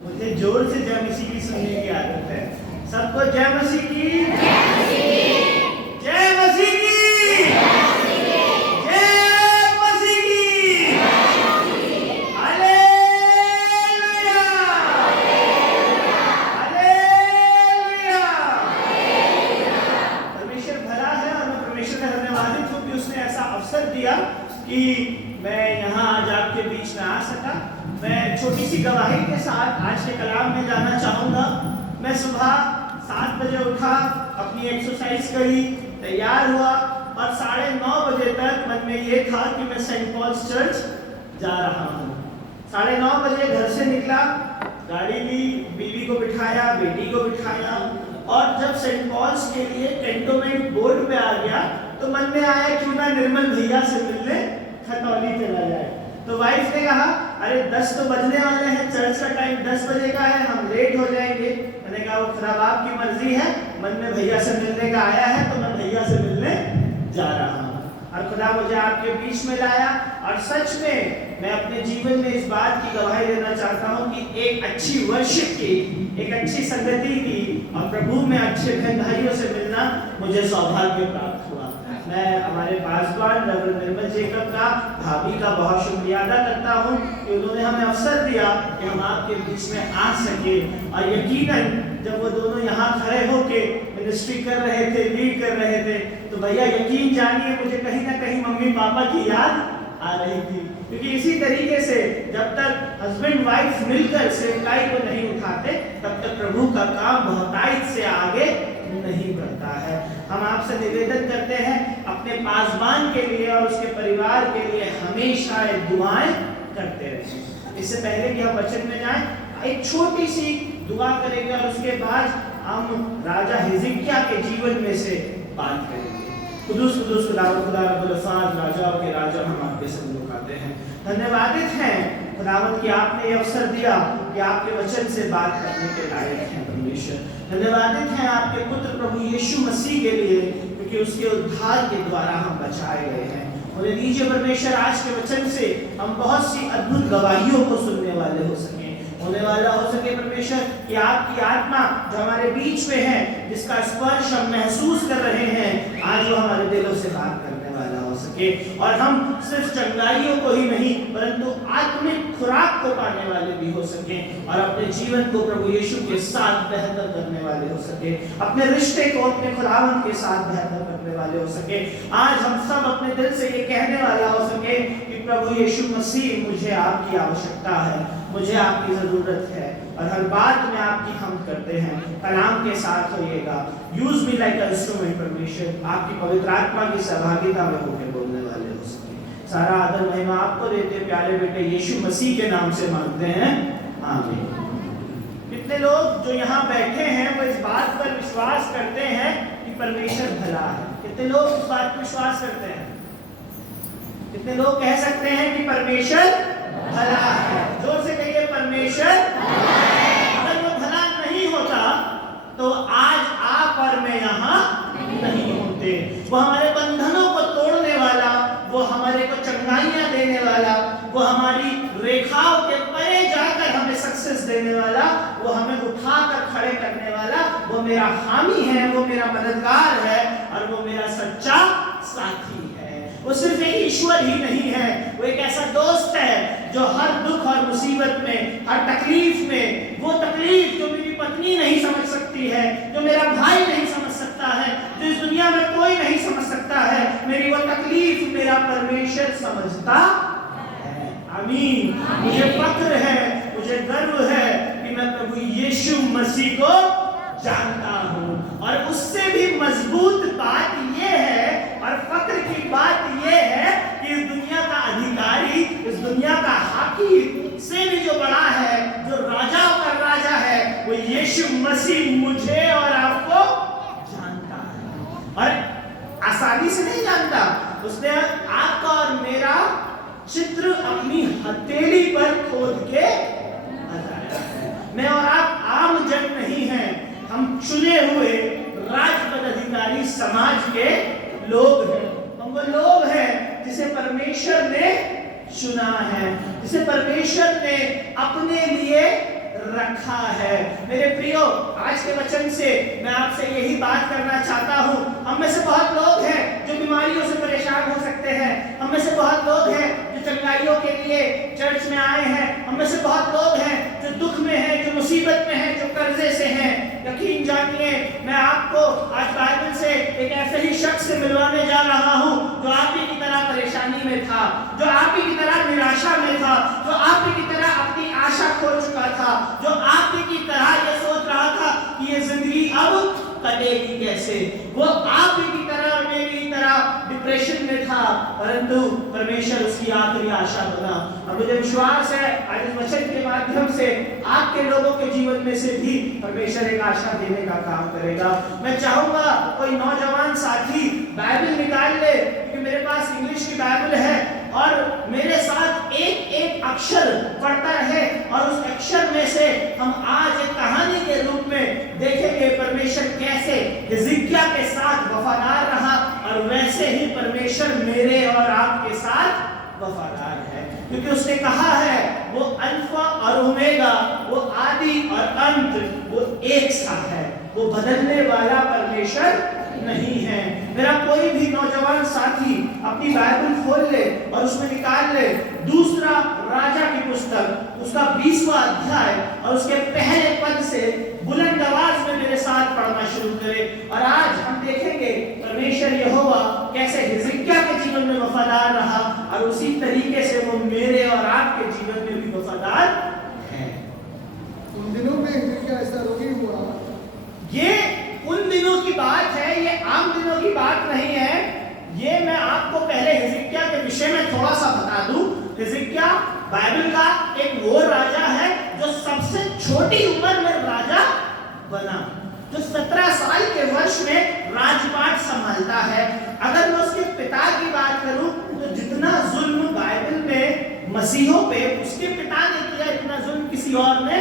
मुझे जोर से जय मसीह की सुनने की आदत है। सबको जय मसीह की, जय मसीह की, जय मसीह की, हालेलुया, हालेलुया। परमेश्वर भला है और मैं परमेश्वर का धन्यवादित हूँ कि उसने ऐसा अवसर दिया कि मैं यहाँ आज आपके बीच में आ सका। मैं छोटी सी गवाही के साथ आज के कलाम में जाना चाहूँगा। मैं सुबह 7 बजे उठा, अपनी एक्सरसाइज करी, तैयार हुआ और 9:30 बजे तक मन में ये था कि मैं सेंट पॉल्स चर्च जा रहा हूँ। 9:30 बजे घर से निकला, गाड़ी ली, बीवी को बिठाया, बेटी को बिठाया और जब सेंट पॉल्स के लिए कैंटोनमेंट बोर्ड पे आ गया तो मन में आया क्यों ना निर्मल भैया से मिलने खतौली चला जाए। तो वाइफ ने कहा अरे 10 तो बजने वाले हैं, चर्च का टाइम 10 बजे का है, हम लेट हो जाएंगे। मैंने कहा वो खुदा बाप की मर्जी है, मन में भैया से मिलने का आया है तो मैं भैया से मिलने जा रहा हूँ और खुदा मुझे आपके बीच में लाया। और सच में मैं अपने जीवन में इस बात की गवाही देना चाहता हूँ कि एक अच्छी वर्शिप की, एक अच्छी संगति की और प्रभु में अच्छे बहन भाइयों से मिलना मुझे सौभाग्य प्राप्त हुआ। मैं हमारे पासवान रेवरेंड निर्मल जेकब का, भाभी का बहुत शुक्रिया अदा करता हूँ कि उन्होंने हमें अवसर दिया कि हम आपके बीच में आ सके। और यकीनन जब वो दोनों यहाँ खड़े होके मिनिस्ट्री कर रहे थे, लीड कर रहे थे, तो भैया यकीन जानिए मुझे कहीं ना कहीं मम्मी पापा की याद आ रही थी। क्योंकि इसी तरीके से जब तक हस्बैंड वाइफ मिलकर सेवकाई को नहीं उठाते तब तक प्रभु का काम बहुतायत से आगे नहीं बढ़ता है। हम आपसे निवेदन करते हैं अपने पासवान के लिए और उसके परिवार के लिए हमेशा दुआएं करते रहें। इससे पहले कि हम वचन में जाएं, एक छोटी सी दुआ करेंगे और उसके बाद हम राजा हिजकिय्याह के जीवन में से बात करेंगे। कुदूस कुदूस खुदावंद खुदा रब्बुल अज़्ज़ाज़, राजाओं के राजा हम आपके सन्मुख आते हैं। धन्यवादित हैं खुदावंद कि आपने ये अवसर दिया कि आपके वचन से बात करने के लायक हैं परमेश्वर। धन्यवादित हैं आपके पुत्र प्रभु यीशु मसीह के लिए क्योंकि उसके उद्धार के द्वारा हम बचाए गए हैं। उन्हें दीजिए परमेश्वर आज के वचन से हम बहुत सी अद्भुत गवाहियों को सुनने वाले हो सके, होने वाला हो सके परमेश्वर कि आपकी आत्मा जो हमारे बीच में है, जिसका स्पर्श हम महसूस कर रहे हैं, आज वो हमारे दिलों से बात करने वाला हो सके और हम सिर्फ चंगाइयों को ही नहीं परंतु आत्मिक खुराक को पाने वाले भी हो सके और अपने जीवन को प्रभु यीशु के साथ बेहतर करने वाले हो सके, अपने रिश्ते को अपने खुदावंद के साथ बेहतर करने वाले हो सके। आज हम सब अपने दिल से ये कहने वाला हो सके कि प्रभु यीशु मसीह मुझे आपकी आवश्यकता है, मुझे आपकी जरूरत है और हर बात में आपकी हम करते हैं। कलाम के साथ होइएगा, use me like a instrument परमेश्वर, आपकी पवित्र आत्मा की सहभागिता में होकर बोलने वाले हो सके। सारा आदर महिमा आपको देते प्यारे बेटे यीशु मसीह के नाम से मांगते हैं, आमीन। कितने लोग जो यहाँ बैठे हैं वो इस बात पर विश्वास करते हैं कि परमेश्वर भला है? कितने लोग इस बात पर विश्वास करते हैं? कितने लोग कह सकते हैं कि परमेश्वर भला है? जोर से कहिए परमेश्वर भला है। अगर वो भला नहीं होता तो आज आप और मैं यहाँ नहीं होते। वो हमारे बंधनों को तोड़ने वाला, वो हमारे को चंगाइयाँ देने वाला, वो हमारी रेखाओं के परे जाकर हमें सक्सेस देने वाला, वो हमें उठाकर खड़े करने वाला, वो मेरा हामी है, वो मेरा मददगार है और वो मेरा सच्चा साथी है। वो सिर्फ एक ईश्वर ही नहीं है, वो एक ऐसा दोस्त है जो हर दुख और मुसीबत में, हर तकलीफ में, वो तकलीफ जो मेरी पत्नी नहीं समझ सकती है, जो मेरा भाई नहीं समझ सकता है, जो इस दुनिया में कोई नहीं समझ सकता है, मेरी वो तकलीफ मेरा परमेश्वर समझता है। आमीन। मुझे फक्र है, मुझे गर्व है कि मैं प्रभु यीशु मसीह को जानता हूँ और उससे भी मजबूत बात ये है और फक्र की बात ये है कि इस दुनिया का अधिकारी, इस दुनिया का हाकिम से भी जो बड़ा है, जो राजाओं का राजा है, वो यीशु मसीह मुझे और आपको जानता है और आसानी से नहीं जानता। उसने आपका और मेरा चित्र अपनी हथेली पर खोद के बताया है। मैं और आप आम जन नहीं हैं, हम चुने हुए राजपद अधिकारी समाज के लोग हैं। हम वो लोग हैं जिसे परमेश्वर ने चुना है, जिसे परमेश्वर ने अपने लिए रखा है। मेरे प्रियो, आज के वचन से मैं आपसे यही बात करना चाहता हूँ। हम में से बहुत लोग हैं जो बीमारियों से परेशान हो सकते हैं। हम में से बहुत लोग हैं जो चंगाइयों के लिए चर्च में आए हैं। हम में से बहुत लोग हैं जो दुख में हैं, जो मुसीबत में हैं, जो कर्जे से हैं। यकीन जानिए, मैं आपको आज बाइबल से एक ऐसे ही शख्स से मिलवाने जा रहा हूँ जो आप ही की तरह परेशानी में था, जो आप ही की तरह निराशा में था, जो आप ही की तरह अपनी आशा खो चुका था, जो आप ही की तरह ये सोच रहा था कि ये जिंदगी अब कटेगी कैसे। वो आप ही की तरह और मेरी तरह डिप्रेशन में था, परंतु परमेश्वर उसकी आखिरी आशा बना। और मुझे विश्वास है आज इस वचन के माध्यम से आपके लोगों के जीवन में से भी परमेश्वर एक आशा देने का काम करेगा। मैं चाहूंगा कोई नौजवान साथी बाइबल निकाल ले, क्योंकि मेरे पास इंग्लिश की बाइबल है, और मेरे साथ एक एक अक्षर पढ़ता रहे और उस अक्षर में से हम आज एक कहानी के रूप में देखेंगे परमेश्वर कैसे हिजकिय्याह के साथ वफादार रहा, और वैसे ही परमेश्वर मेरे और आपके साथ वफादार है। क्योंकि उसने कहा है वो अल्फा और ओमेगा, वो आदि और अंत, वो एक सा है, वो बदलने वाला परमेश्वर नहीं है। मेरा कोई भी नौजवान साथी अपनी बाइबल खोल ले और उसमें निकाल ले दूसरा राजा की पुस्तक, उसका 20वां अध्याय और उसके पहले पद से बुलंद आवाज में मेरे साथ पढ़ना शुरू करे। और आज हम देखेंगे परमेश्वर यहोवा कैसे हिजकिय्याह के जीवन में वफादार रहा, और उसी तरीके से वो मेरे और आपके जीवन में भी वफादार है। उन दिनों में हिजकिय्याह ऐसा रोगी हुआ। ये उन दिनों की बात है, ये आम दिनों की बात नहीं है। ये मैं आपको पहले हिजकिय्याह के विषय में थोड़ा सा बता दूं। हिजकिय्याह बाइबल का एक वो राजा है जो सबसे छोटी उम्र में राजा बना, जो 17 साल के वर्ष में राजपाट संभालता है। अगर मैं उसके पिता की बात करूं तो जितना जुल्म बाइबल में मसीहों पे उसके पिता ने किया, इतना जुल्म किसी और ने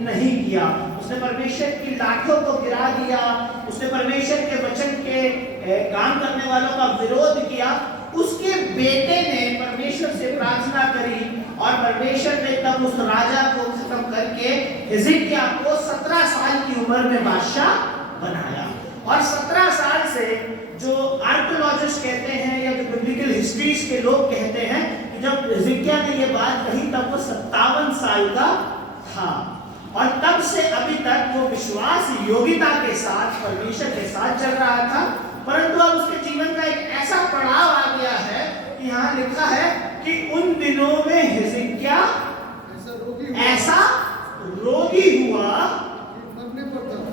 नहीं किया। उसने परमेश्वर की लाठों को गिरा दिया, उसने परमेश्वर के वचन के काम करने वालों का विरोध किया। उसके बेटे ने परमेश्वर से प्रार्थना करी और परमेश्वर ने तब उस राजा को खत्म करके हिजकिय्याह को 17 साल की उम्र में बादशाह बनाया। और 17 साल से जो आर्कियोलॉजिस्ट कहते हैं या जो बिब्लिकल हिस्ट्रीज के लोग कहते हैं कि जब हिजकिय्याह ने ये बात कही तब वो 57 साल का था, और तब से अभी तक वो विश्वास योग्यता के साथ परमेश्वर के साथ चल रहा था। परंतु अब उसके जीवन का एक ऐसा पड़ाव आ गया है कि यहाँ लिखा है कि उन दिनों में हिजकिय्याह ऐसा रोगी हुआ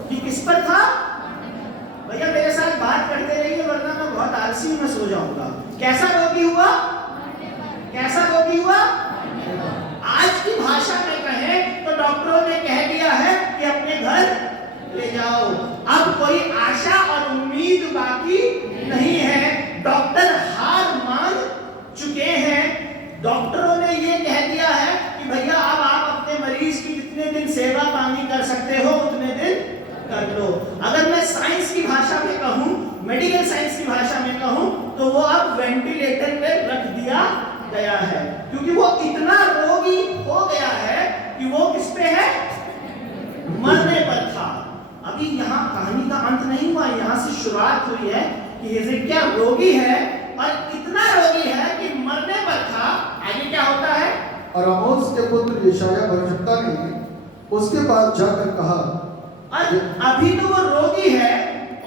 कि किस पर था? भैया मेरे साथ बात करते रहिए वरना मैं बहुत आलसी में सो जाऊंगा। कैसा रोगी हुआ? कैसा रोगी हुआ? आज की भाषा में कहें तो डॉक्टरों ने कह दिया है कि अपने घर ले जाओ। अब कोई आशा और उम्मीद बाकी नहीं है। डॉक्टर हार मान चुके हैं। डॉक्टरों ने ये कह दिया है कि भैया अब आप अपने मरीज की जितने दिन सेवा पानी कर सकते हो उतने दिन कर लो। अगर मैं साइंस की भाषा में कहूँ, मेडिकल साइंस की भाषा में कहूँ, तो वो अब वेंटिलेटर पे रख दिया गया है, क्योंकि वो इतना रोगी हो गया है कि वो किस पे है? मरने पर था। अभी यहाँ कहानी का अंत नहीं हुआ, यहाँ से शुरुआत हुई है कि हिजकिय्याह रोगी है और इतना रोगी है कि मरने पर था। आगे क्या होता है? और आमोस के पुत्र यशायाह भविष्यद्वक्ता ने उसके पास जाकर कहा, और अभी तो वो रोगी है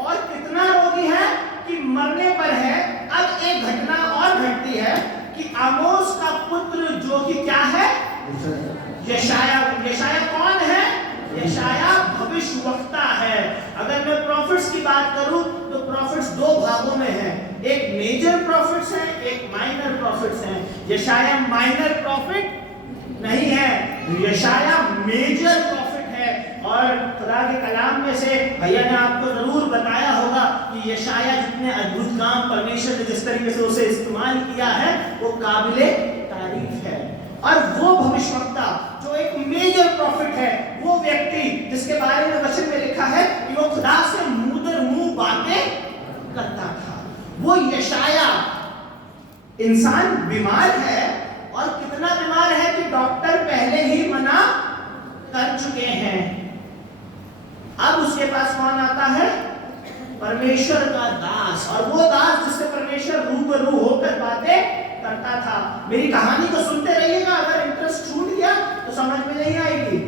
और कितना रोगी है कि मरने पर है। अब एक घटना और घटती है कि आमोस का पुत्र जो कि क्या है? यशायाह। यशायाह कौन है? यशायाह भविष्यवक्ता है। अगर मैं प्रॉफिट्स की बात करूं तो प्रॉफिट्स दो भागों में है, एक मेजर प्रॉफिट्स है, एक माइनर प्रॉफिट्स है। यशायाह माइनर प्रॉफिट नहीं है, यशायाह मेजर प्रॉफिट है। और खुदा के कलाम में से भैया ने आपको जरूर बताया होगा कि यशायाह जितने अद्भुत काम परमेश्वर ने जिस तरीके से उसे इस्तेमाल किया है वो काबिले तारीफ है। और वो भविष्यवक्ता जो एक मेजर प्रॉफिट है, वो व्यक्ति जिसके बारे में वचन में लिखा है कि वो खुदा से मुंह दर मुंह बातें करता था, वो यशायाह इंसान बीमार है। और कितना बीमार है कि डॉक्टर पहले ही मना कर चुके हैं। अब उसके पास कौन आता है? परमेश्वर का दास, और वो दास जिससे परमेश्वर रूबरू होकर बातें करता था। मेरी कहानी को सुनते रहिएगा, अगर इंटरेस्ट छूट गया तो समझ में नहीं आएगी।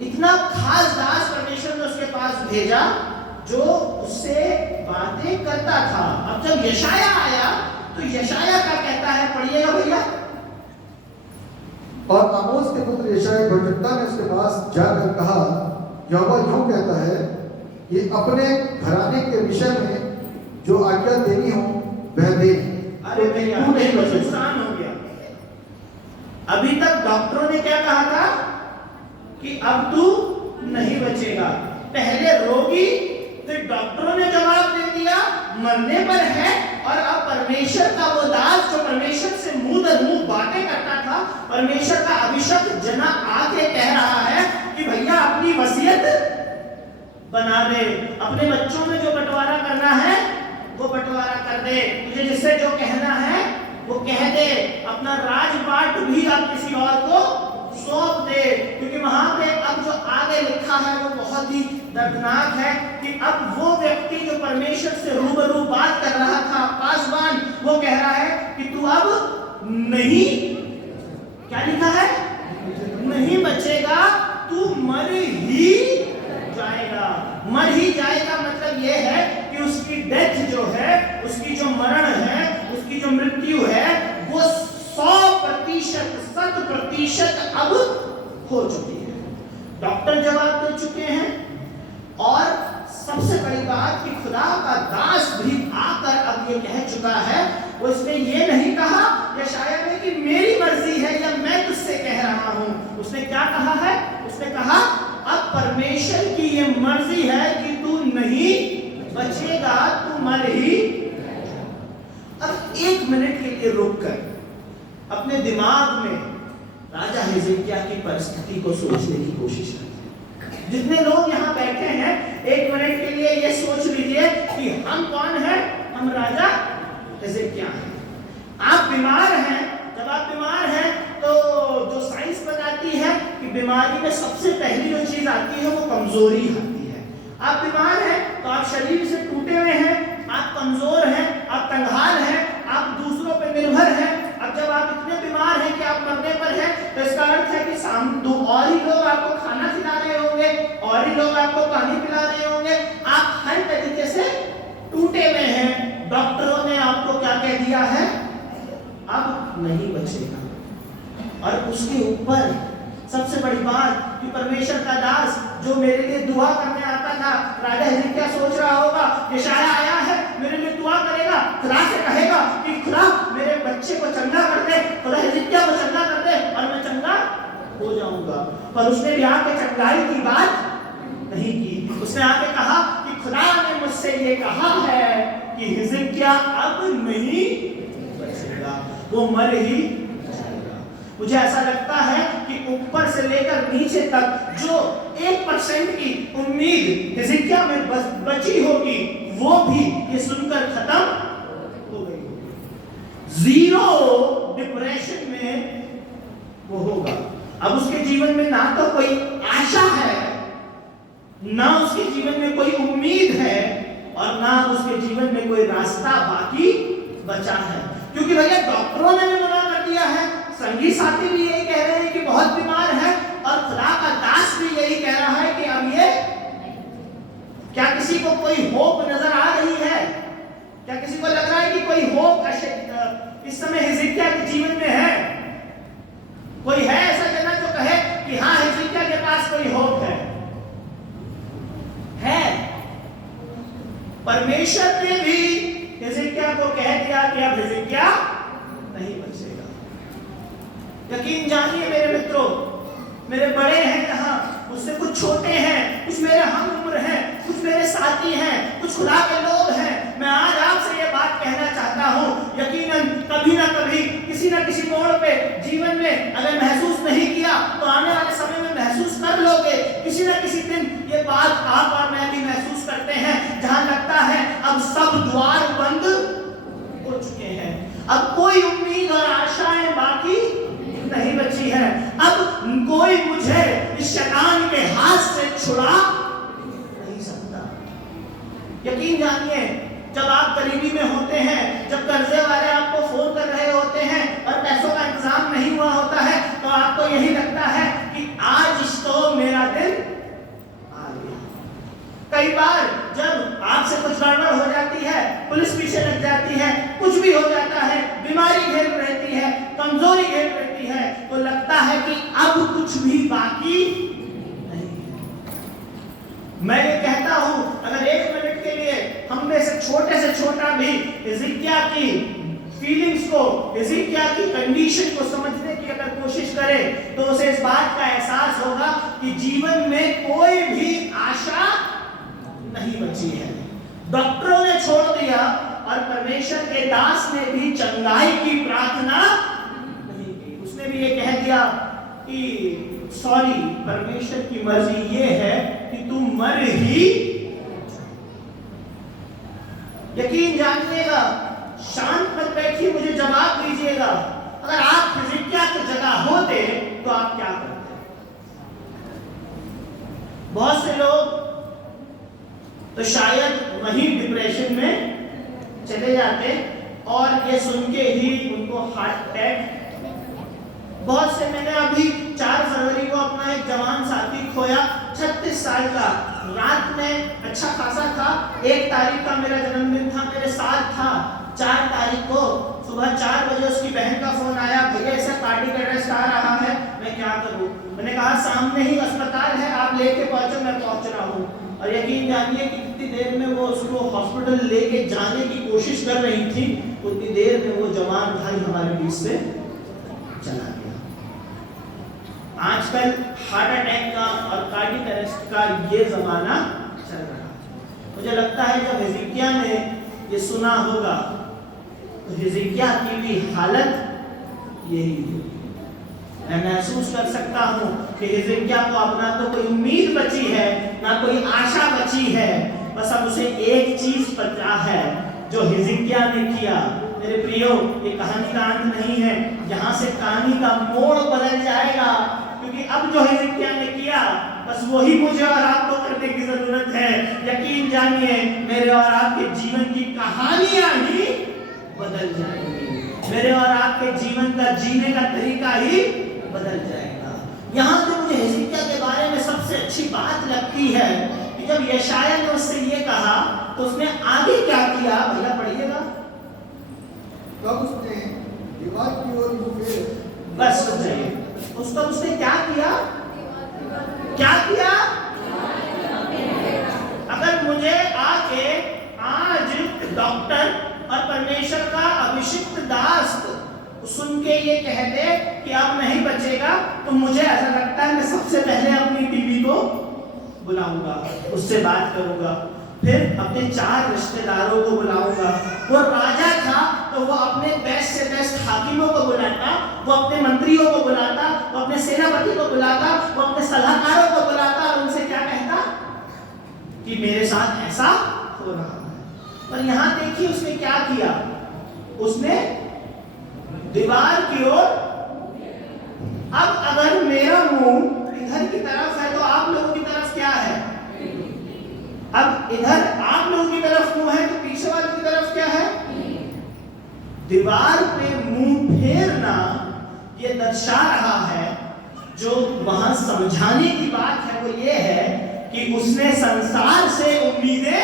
इतना खास दास परमेश्वर ने उसके पास भेजा जो उससे बातें करता था। अब जब यशाया आया तो यशाया क्या कहता है, पढ़िएगा भैया। और आमोस के पुत्र यशायाह भविष्यद्वक्ता ने उसके पास जाकर कहा, यहोवा यूं कहता है कि अपने घराने के विषय में जो आज्ञा देनी हो वह दे। अरे भैया, नुकसान हो गया। अभी तक डॉक्टरों ने क्या कहा था कि अब तू नहीं बचेगा। पहले रोगी, फिर डॉक्टरों ने जवाब दे दिया मरने पर है, और अब परमेश्वर का वो दास जो परमेश्वर से मुंह दर मुंह बातें करता था, परमेश्वर का अभिषक्त जना आके कह रहा है कि भैया अपनी वसीयत बना दे, अपने बच्चों में जो बंटवारा करना है वो बंटवारा कर दे, तुझे जिससे जो कहना है वो कह दे, अपना राजपाट भी अब किसी और को सौंप दे। क्योंकि वहां पे अब जो आगे लिखा है वो बहुत ही दर्दनाक है कि अब वो व्यक्ति जो परमेश्वर से रूबरू बात कर रहा था, पासवान, वो कह रहा है कि तू अब नहीं, क्या लिखा है, नहीं बचेगा, तू मर ही जाएगा। मर ही जाएगा मतलब ये है कि उसकी डेथ जो है, उसकी जो मरण है, उसकी जो मृत्यु है वो 100%, 100% अब हो चुकी है। डॉक्टर जवाब दे चुके हैं, और सबसे बड़ी बात कि खुदा का दास भी आकर अब ये कह चुका है, वो इसने ये नहीं कहा यशायाह ने कि मेरी मर्जी है या मैं तुझसे कह रहा हूं। उसने क्या कहा है? उसने कहा अब परमेश्वर की ये मर्जी है कि तू नहीं बचेगा, तू मर ही। अब 1 मिनट के लिए रुककर अपने दिमाग में राजा हिजकिय्याह की परिस्थिति को सोचने की कोशिश करें। जितने लोग यहाँ बैठे हैं 1 मिनट के लिए ये सोच लीजिए कि हम कौन हैं? हम राजा हिजकिय्याह हैं। आप बीमार हैं, जब आप बीमार हैं तो जो साइंस बताती है कि बीमारी में सबसे पहली जो चीज आती है वो कमजोरी आती है। आप बीमार हैं तो आप शरीर से टूटे हुए हैं, आप कमजोर हैं, आप कंगाल हैं, आप दूसरों पर निर्भर हैं। अब जब आप इतने बीमार हैं कि आप मरने पर हैं, तो इसका अर्थ है कि दो और ही लोग आपको खाना खिला रहे होंगे, और ही लोग आपको पानी पिला रहे होंगे, आप हर तरीके से टूटे हुए हैं। डॉक्टरों ने आपको क्या कह दिया है? अब नहीं बचेगा। और उसके ऊपर सबसे बड़ी बात कि परमेश्वर का दास जो मेरे लिए दुआ करने आता था, राजा हिजकिय्याह सोच रहा होगा यशायाह आया है मेरे लिए दुआ करेगा, खुदा से कहेगा कि खुदा मेरे बच्चे को चंगा कर दे, खुदा हिजकिय्याह को चंगा कर दे और मैं चंगा हो जाऊंगा। पर उसने भी आके चंगाई की बात नहीं की। उसने आके कहा कि खुदा ने मुझसे ये कहा है कि हिजकिय्याह अब नहीं बचेगा, वो मर ही जाएगा। मुझे ऐसा लगता है कि ऊपर से लेकर नीचे तक जो 1% की उम्मीद हिजकिय्याह में बची होगी वो भी ये सुनकर खत्म हो गई होगी। 0 डिप्रेशन में वो होगा। अब उसके जीवन में ना तो कोई आशा है, ना उसके जीवन में कोई उम्मीद है, और ना उसके जीवन में कोई रास्ता बाकी बचा है। क्योंकि भैया डॉक्टरों ने भी मना कर दिया है, संगी साथी भी यही कह रहे हैं कि बहुत बीमार है, और खुदा का दास भी यही कह रहा है कि अब ये, क्या किसी को कोई होप नजर आ रही है? क्या किसी को लग रहा है कि कोई होप इस समय हिजकिय्याह के जीवन में है? कोई है ऐसा जना जो कहे कि हाँ हिजकिय्याह के पास कोई होप है? परमेश्वर ने भी हिजकिय्याह को कह दिया कि अब हिजकिय्याह नहीं बचेगा। यकीन जानिए मेरे मित्रों, मेरे बड़े हैं यहाँ, मुझसे कुछ छोटे हैं, कुछ मेरे हम उम्र हैं, कुछ मेरे साथी हैं, कुछ खुदा के लोग हैं। मैं आज आपसे ये बात कहना चाहता हूँ, यकीनन कभी ना कभी किसी ना किसी मोड़ पे जीवन में अगर महसूस नहीं किया तो आने वाले समय में महसूस कर लोगे। किसी ना किसी दिन ये बात आप और मैं भी महसूस करते हैं, जहां लगता है अब सब द्वार बंद हो चुके हैं, अब कोई उम्मीद और आशाएं बाकी नहीं बची है। अब कोई मुझे इस शैतान के हाथ से छुड़ा नहीं सकता। यकीन जानिए, जब आप गरीबी में होते हैं, जब कर्जे वाले आपको फोन कर रहे होते हैं और पैसों का इंतजाम नहीं हुआ होता है, तो आपको यही लगता है कि आज तो मेरा दिन आ गया। कई बार जब आपसे कुछ गड़बड़ हो जाती है, पुलिस पीछे लग जाती है, कुछ भी हो जाता है, बीमारी घेर रहती है, कमजोरी घेर रहती है, तो लगता है कि अब कुछ भी बाकी नहीं है। मैं ये कहता हूं, अगर 1 मिनट के लिए हम में से छोटा भी हिजकिय्याह की फीलिंग्स को, हिजकिय्याह की कंडीशन को समझने की अगर कोशिश करे, तो उसे इस बात का एहसास होगा कि जीवन में कोई भी आशा नहीं बची है। डॉक्टरों ने छोड़ दिया और परमेश्वर के दास ने भी चंगाई की प्रार्थना नहीं की। उसने भी ये कह दिया कि सॉरी, परमेश्वर की मर्जी ये है कि तू मर ही। यकीन जानिएगा, शांत मत बैठिए, मुझे जवाब दीजिएगा, अगर आप हिजकिय्याह की जगह होते तो आप क्या करते? बहुत से लोग तो शायद वही डिप्रेशन में चले जाते और ये सुन के ही उनको हार्ट अटैक। बहुत से, मैंने अभी 4 फरवरी को अपना एक जवान साथी खोया, 36 साल का, रात में अच्छा खासा था। 1 तारीख का मेरा जन्मदिन था, मेरे साथ था। 4 तारीख को सुबह 4 बजे उसकी बहन का फोन आया, भैया ऐसा कार्डियक अरेस्ट आ रहा है, मैं क्या करूं? मैंने कहा सामने ही अस्पताल है, आप लेके पहुंचो, मैं पहुंच रहा हूं। और यकीन जानिए कि कितनी देर में वो उसको हॉस्पिटल लेके जाने की कोशिश कर रही थी, उतनी देर में वो जवान भाई हमारे बीच से चला गया। आजकल हार्ट अटैक का और कार्डियक अरेस्ट का ये जमाना चल रहा है। मुझे लगता है जब हिजकिय्याह ने ये सुना होगा तो हिजकिय्याह की भी हालत यही होगी। मैं महसूस कर सकता हूँ कि हिजकिय्याह को अपना तो कोई उम्मीद बची है, ना कोई आशा बची है, बस अब उसे एक चीज पता है जो हिजकिय्याह ने किया। मेरे प्रियो, ये कहानी का अंत नहीं है, यहाँ से कहानी का मोड़ बदल जाएगा, क्योंकि अब जो हिजकिय्याह ने किया बस वही मुझे और आपको करने की जरूरत है। यकीन जानिए, मेरे और आपके जीवन की कहानियां ही बदल जाएंगी, मेरे और आपके जीवन का जीने का तरीका ही बदल जाएगा। यहाँ पे मुझे हिजकिय्याह के बारे में सबसे अच्छी बात लगती है कि जब यशायाह ने उससे ये कहा तो उसने आगे क्या किया, भैया पढ़िएगा। तब उसने दीवार की ओर मुंह फेर, बस सुन जाइए, उसने क्या किया? क्या किया? अगर मुझे आके आज डॉक्टर और परमेश्वर का अभिषिक्त दास सुन के ये कह दे कि अब नहीं बचेगा, तो मुझे ऐसा लगता है मैं सबसे पहले अपनी टीवी को बुलाऊंगा, उससे बात करूंगा, फिर अपने 4 रिश्तेदारों को बुलाऊंगा। वो राजा था तो वो अपने बेस्ट से बेस्ट हाकिमों को बुलाता, वो अपने मंत्रियों को बुलाता, वो अपने सेनापति को बुलाता, वो अपने सलाहकारों को बुलाता और उनसे क्या कहता कि मेरे साथ ऐसा हो रहा है। पर यहाँ देखिए उसने क्या किया, उसने दीवार की ओर, अब अगर मेरा मुंह इधर की तरफ है तो आप लोगों की तरफ क्या है? अब इधर आप लोगों की तरफ मुंह है तो पीछे वाले की तरफ क्या है? दीवार पे मुंह फेरना ये दर्शा रहा है, जो वहां समझाने की बात है वो ये है कि उसने संसार से उम्मीदें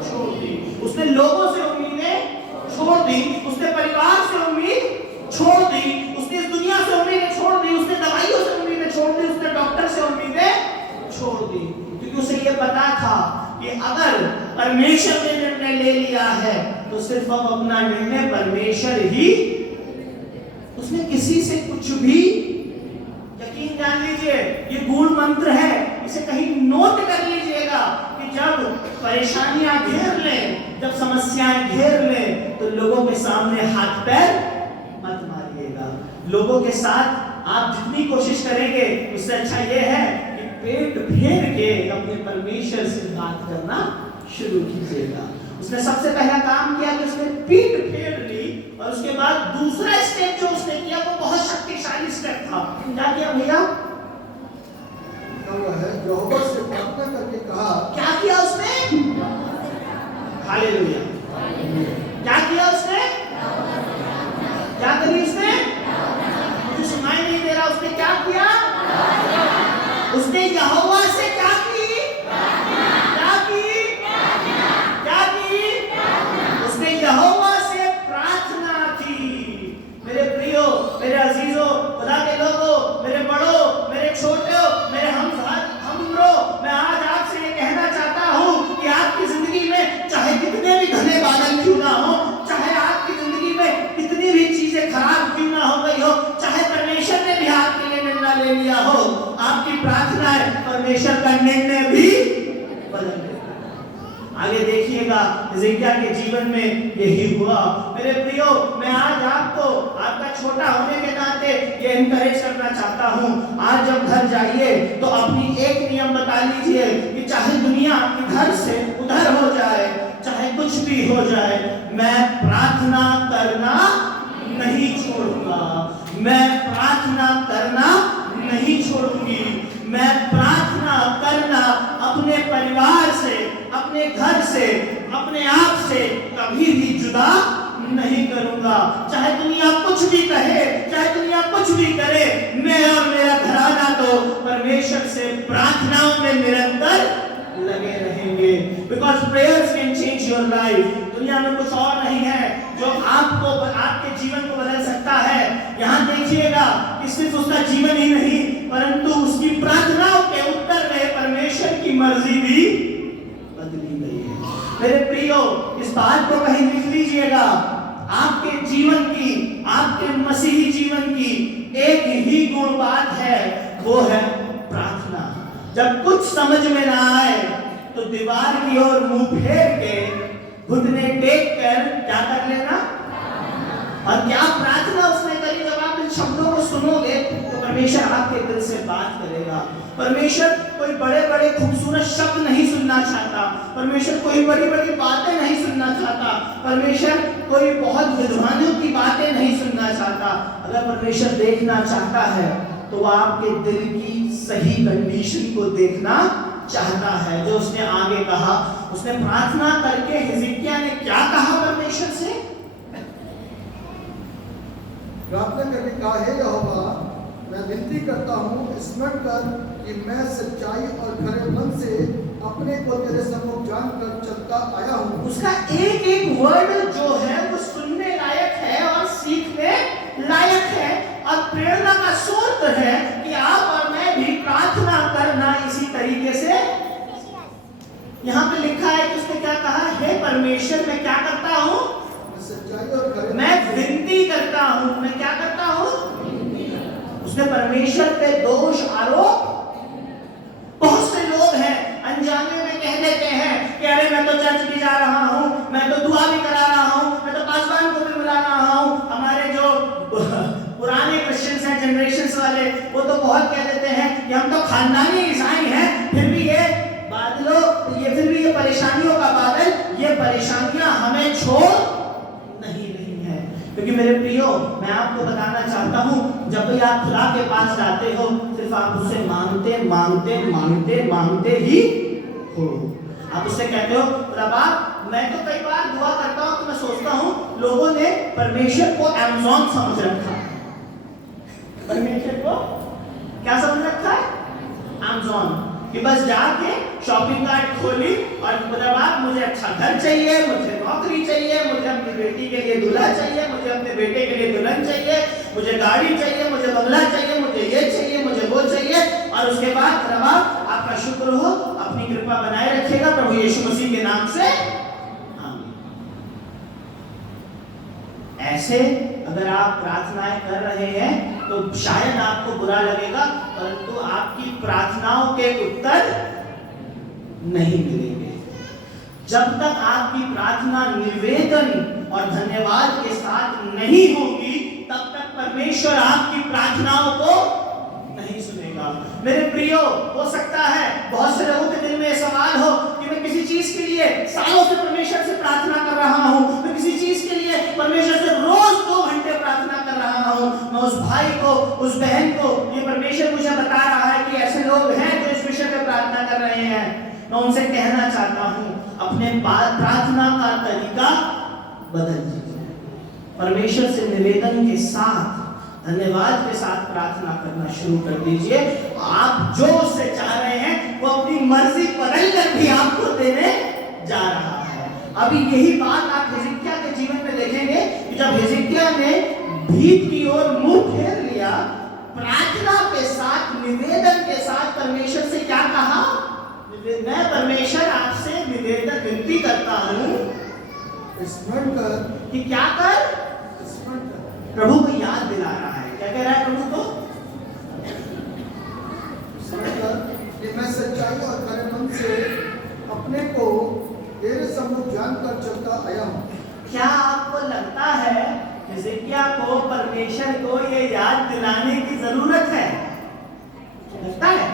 छोड़ दी, उसने लोगों से उम्मीदें छोड़ दी, उसने परिवार से उम्मीद छोड़ दी, उसने इस दुनिया से उम्मीदें छोड़ दी, उसने दवाइयों से उम्मीदें छोड़ दी, उसने डॉक्टर से उम्मीदें छोड़ दी, क्योंकि उसे ये पता था कि अगर परमेश्वर ने निर्णय ले लिया है तो सिर्फ अब अपना निर्णय परमेश्वर ही, उसने किसी से कुछ भी, यकीन जान लीजिए ये गूढ़ मंत्र है, इसे कहीं नोट कर लीजिएगा कि जब परेशानियां घेर लें, जब समस्याएं घेर लें, तो लोगों के सामने हाथ पैर मत मारिएगा। लोगों के साथ आप जितनी कोशिश करेंगे उससे अच्छा ये है कि पेट फेर के अपने परमेश्वर से बात करना शुरू कीजिएगा। उसने सबसे पहला काम किया कि उसने पीठ फेर ली और उसके बाद दूसरा स्टेप जो उसने किया वो बहुत शक्तिशाली स्टेप था। क्या किया भैया? यहोवा से प्रार्थना करके कहा। क्या किया उसने? हालेलुया। क्या किया उसने? क्या करी उसने? मुझे सुनाई नहीं दे रहा। उसने क्या किया? उसने यहोवा से क्या की? क्या की? क्या की? उसने यहोवा से प्रार्थना की। मेरे प्रियो, मेरे अजीजों, खुदा के लोगों, मेरे बड़ों, मेरे छोटों, मेरे हमरो, मैं आज आपसे ये कहना चाहता हूँ कि आपकी जिंदगी में चाहे कितने भी घने बादल क्यों ना हो, चाहे आपकी जिंदगी में कितनी भी चीजें खराब क्यों ना हो गई हो, चाहे परमेश्वर ने भी आपके लिए निर्णय ले लिया हो, आपकी प्रार्थना है परमेश्वर का निर्णय भी बदल देगा। आगे देखिएगा हिजकिय्याह के जीवन में यही हुआ। मेरे प्रियो, मैं आज आपको आपका छोटा होने के नाते ये इनकरेज करना चाहता हूँ। आज जब घर जाइए तो अपनी एक नियम बता लीजिए कि चाहे दुनिया इधर से उधर हो जाए, चाहे कुछ भी हो जाए, मैं प्रार्थना करना नहीं छोड़ूंगा। मैं प्रार्थना करना नहीं छोड़ूंगी। मैं प्रार्थना करना अपने परिवार से, अपने घर से, अपने आप से कभी भी जुदा नहीं करूंगा। चाहे दुनिया कुछ भी कहे, चाहे दुनिया कुछ भी करे, मैं और मेरा घराना तो परमेश्वर से प्रार्थनाओं में निरंतर लगे रहेंगे। Because prayers can change your life. दुनिया में कुछ और नहीं है जो आपको, आपके जीवन को बदल सकता है। यहाँ देखिएगा कि सिर्फ उसका जीवन ही नहीं, परंतु उसकी प्रार्थनाओं के उत्तर में परमेश्वर की मर्जी भी बदली गई है। मेरे प्रियो, इस बात को कहीं लिख लीजिएगा। आपके जीवन की, आपके मसीही जीवन की एक ही गुण बात है, वो है प्रार्थना। जब कुछ समझ में ना आए तो दीवार की ओर मुंह फेर के, घुटने टेक कर क्या कर लेना। और क्या प्रार्थना उसने करी? जब आप इन शब्दों को सुनोगे तो परमेश्वर आपके दिल से बात करेगा। परमेश्वर कोई बड़े बड़े खूबसूरत शब्द नहीं सुनना चाहता। परमेश्वर कोई बड़ी बड़ी बातें नहीं सुनना चाहता। परमेश्वर कोई बहुत विद्वानों की बातें नहीं सुनना चाहता। अगर परमेश्वर देखना चाहता है तो वह आपके दिल की सही कंडीशन को देखना चाहता है। जो उसने आगे कहा, उसने प्रार्थना करके हिजकिय्याह ने क्या कहा परमेश्वर से? प्रार्थना करके कहा, हे यहोवा, मैं विनती करता हूँ, स्मरण कर कि मैं सच्चाई और खरे मन से अपने को तेरे सम्मुख जानकर चलता आया हूँ। उसका एक एक वर्ड जो है वो सुनने लायक है और सीखने लायक है और प्रेरणा का स्रोत है कि आप और मैं भी प्रार्थना करना इसी तरीके से। यहाँ पे लिखा है कि उसने क्या कहा? हे परमेश्वर, मैं क्या करता हूँ? मैं विनती करता हूँ। मैं क्या करता हूँ? उसने परमेश्वर पे दोष आरोप। बहुत से लोग हैं अनजाने में कह देते हैं कि अरे मैं तो चर्च भी जा रहा हूँ, मैं तो दुआ भी करा रहा हूँ, मैं तो पासवान को भी बुला रहा हूँ। हमारे जो पुराने क्रिश्चियंस हैं, जनरेशंस वाले, वो तो बहुत कह देते हैं कि हम तो खानदानी ईसाई हैं, फिर भी ये बादलों, फिर भी ये परेशानियों का बादल, ये परेशानियां हमें छोड़ नहीं है। क्योंकि मेरे प्रियो, मैं आपको बताना चाहता हूँ, जब भी आप खुदा के पास जाते हो, सिर्फ आप उससे मांगते मांगते मांगते मांगते ही हो। आप उससे कहते हो, खुदा बाप, मैं तो कई बार दुआ करता हूँ तो मैं सोचता हूँ लोगों ने परमेश्वर को अमेज़न समझ रखा है। परमेश्वर को क्या समझ रखा है? अमेज़न। कि बस जाके शॉपिंग कार्ट खोली और खुदा बाप, मुझे अच्छा घर चाहिए, मुझे नौकरी चाहिए, मुझे अपनी बेटी के लिए दूल्हा चाहिए, मुझे अपने बेटे के लिए दुल्हन चाहिए, मुझे गाड़ी चाहिए, मुझे बंगला चाहिए, मुझे ये चाहिए, मुझे वो चाहिए। और उसके बाद खुदा बाप, आपका शुक्र हो, अपनी कृपा बनाए रखिएगा प्रभु यीशु मसीह के नाम से, आमीन। ऐसे अगर आप प्रार्थनाएं कर रहे हैं तो शायद आपको बुरा लगेगा, परंतु आपकी प्रार्थनाओं के उत्तर नहीं मिलेंगे। जब तक आपकी प्रार्थना निवेदन और धन्यवाद के साथ नहीं होगी, तब तक परमेश्वर आपकी प्रार्थनाओं को नहीं सुनेगा। मेरे प्रियो, हो सकता है बहुत से लोगों के दिल में सवाल हो कि मैं किसी चीज के लिए सालों से परमेश्वर से प्रार्थना कर रहा हूं, मैं किसी चीज के लिए परमेश्वर से रोज उस बहन को ये परमेश्वर मुझे बता रहा है कि ऐसे लोग हैं जो इस विषय पे प्रार्थना कर रहे हैं। मैं उनसे कहना चाहता हूं, अपने प्रार्थना का तरीका बदल दीजिए। परमेश्वर से निवेदन के साथ, धन्यवाद के साथ प्रार्थना करना शुरू कर दीजिए। आप जो उससे चाह रहे हैं वो अपनी मर्जी बदल कर भी आपको देने जा रहा है। अभी यही बात आप हिजकिय्याह के जीवन में देखेंगे कि जब हिजकिय्याह ने भीत की ओर मुंह फेर लिया, प्रार्थना के साथ, निवेदन के साथ परमेश्वर से क्या कहा? मैं परमेश्वर आपसे निवेदन विनती करता हूं, स्मरण कर कि क्या कर? स्मरण कर प्रभु को याद दिला रहा है। क्या कह रहा है प्रभु को? स्मरण कर कि मैं सच्चाई और खरे मन से अपने को तेरे सम्मुख जानकर चलता आया हूं। क्या आपको लगता है हिजकिय्याह को परमेश्वर को ये याद दिलाने की जरूरत है? लगता है?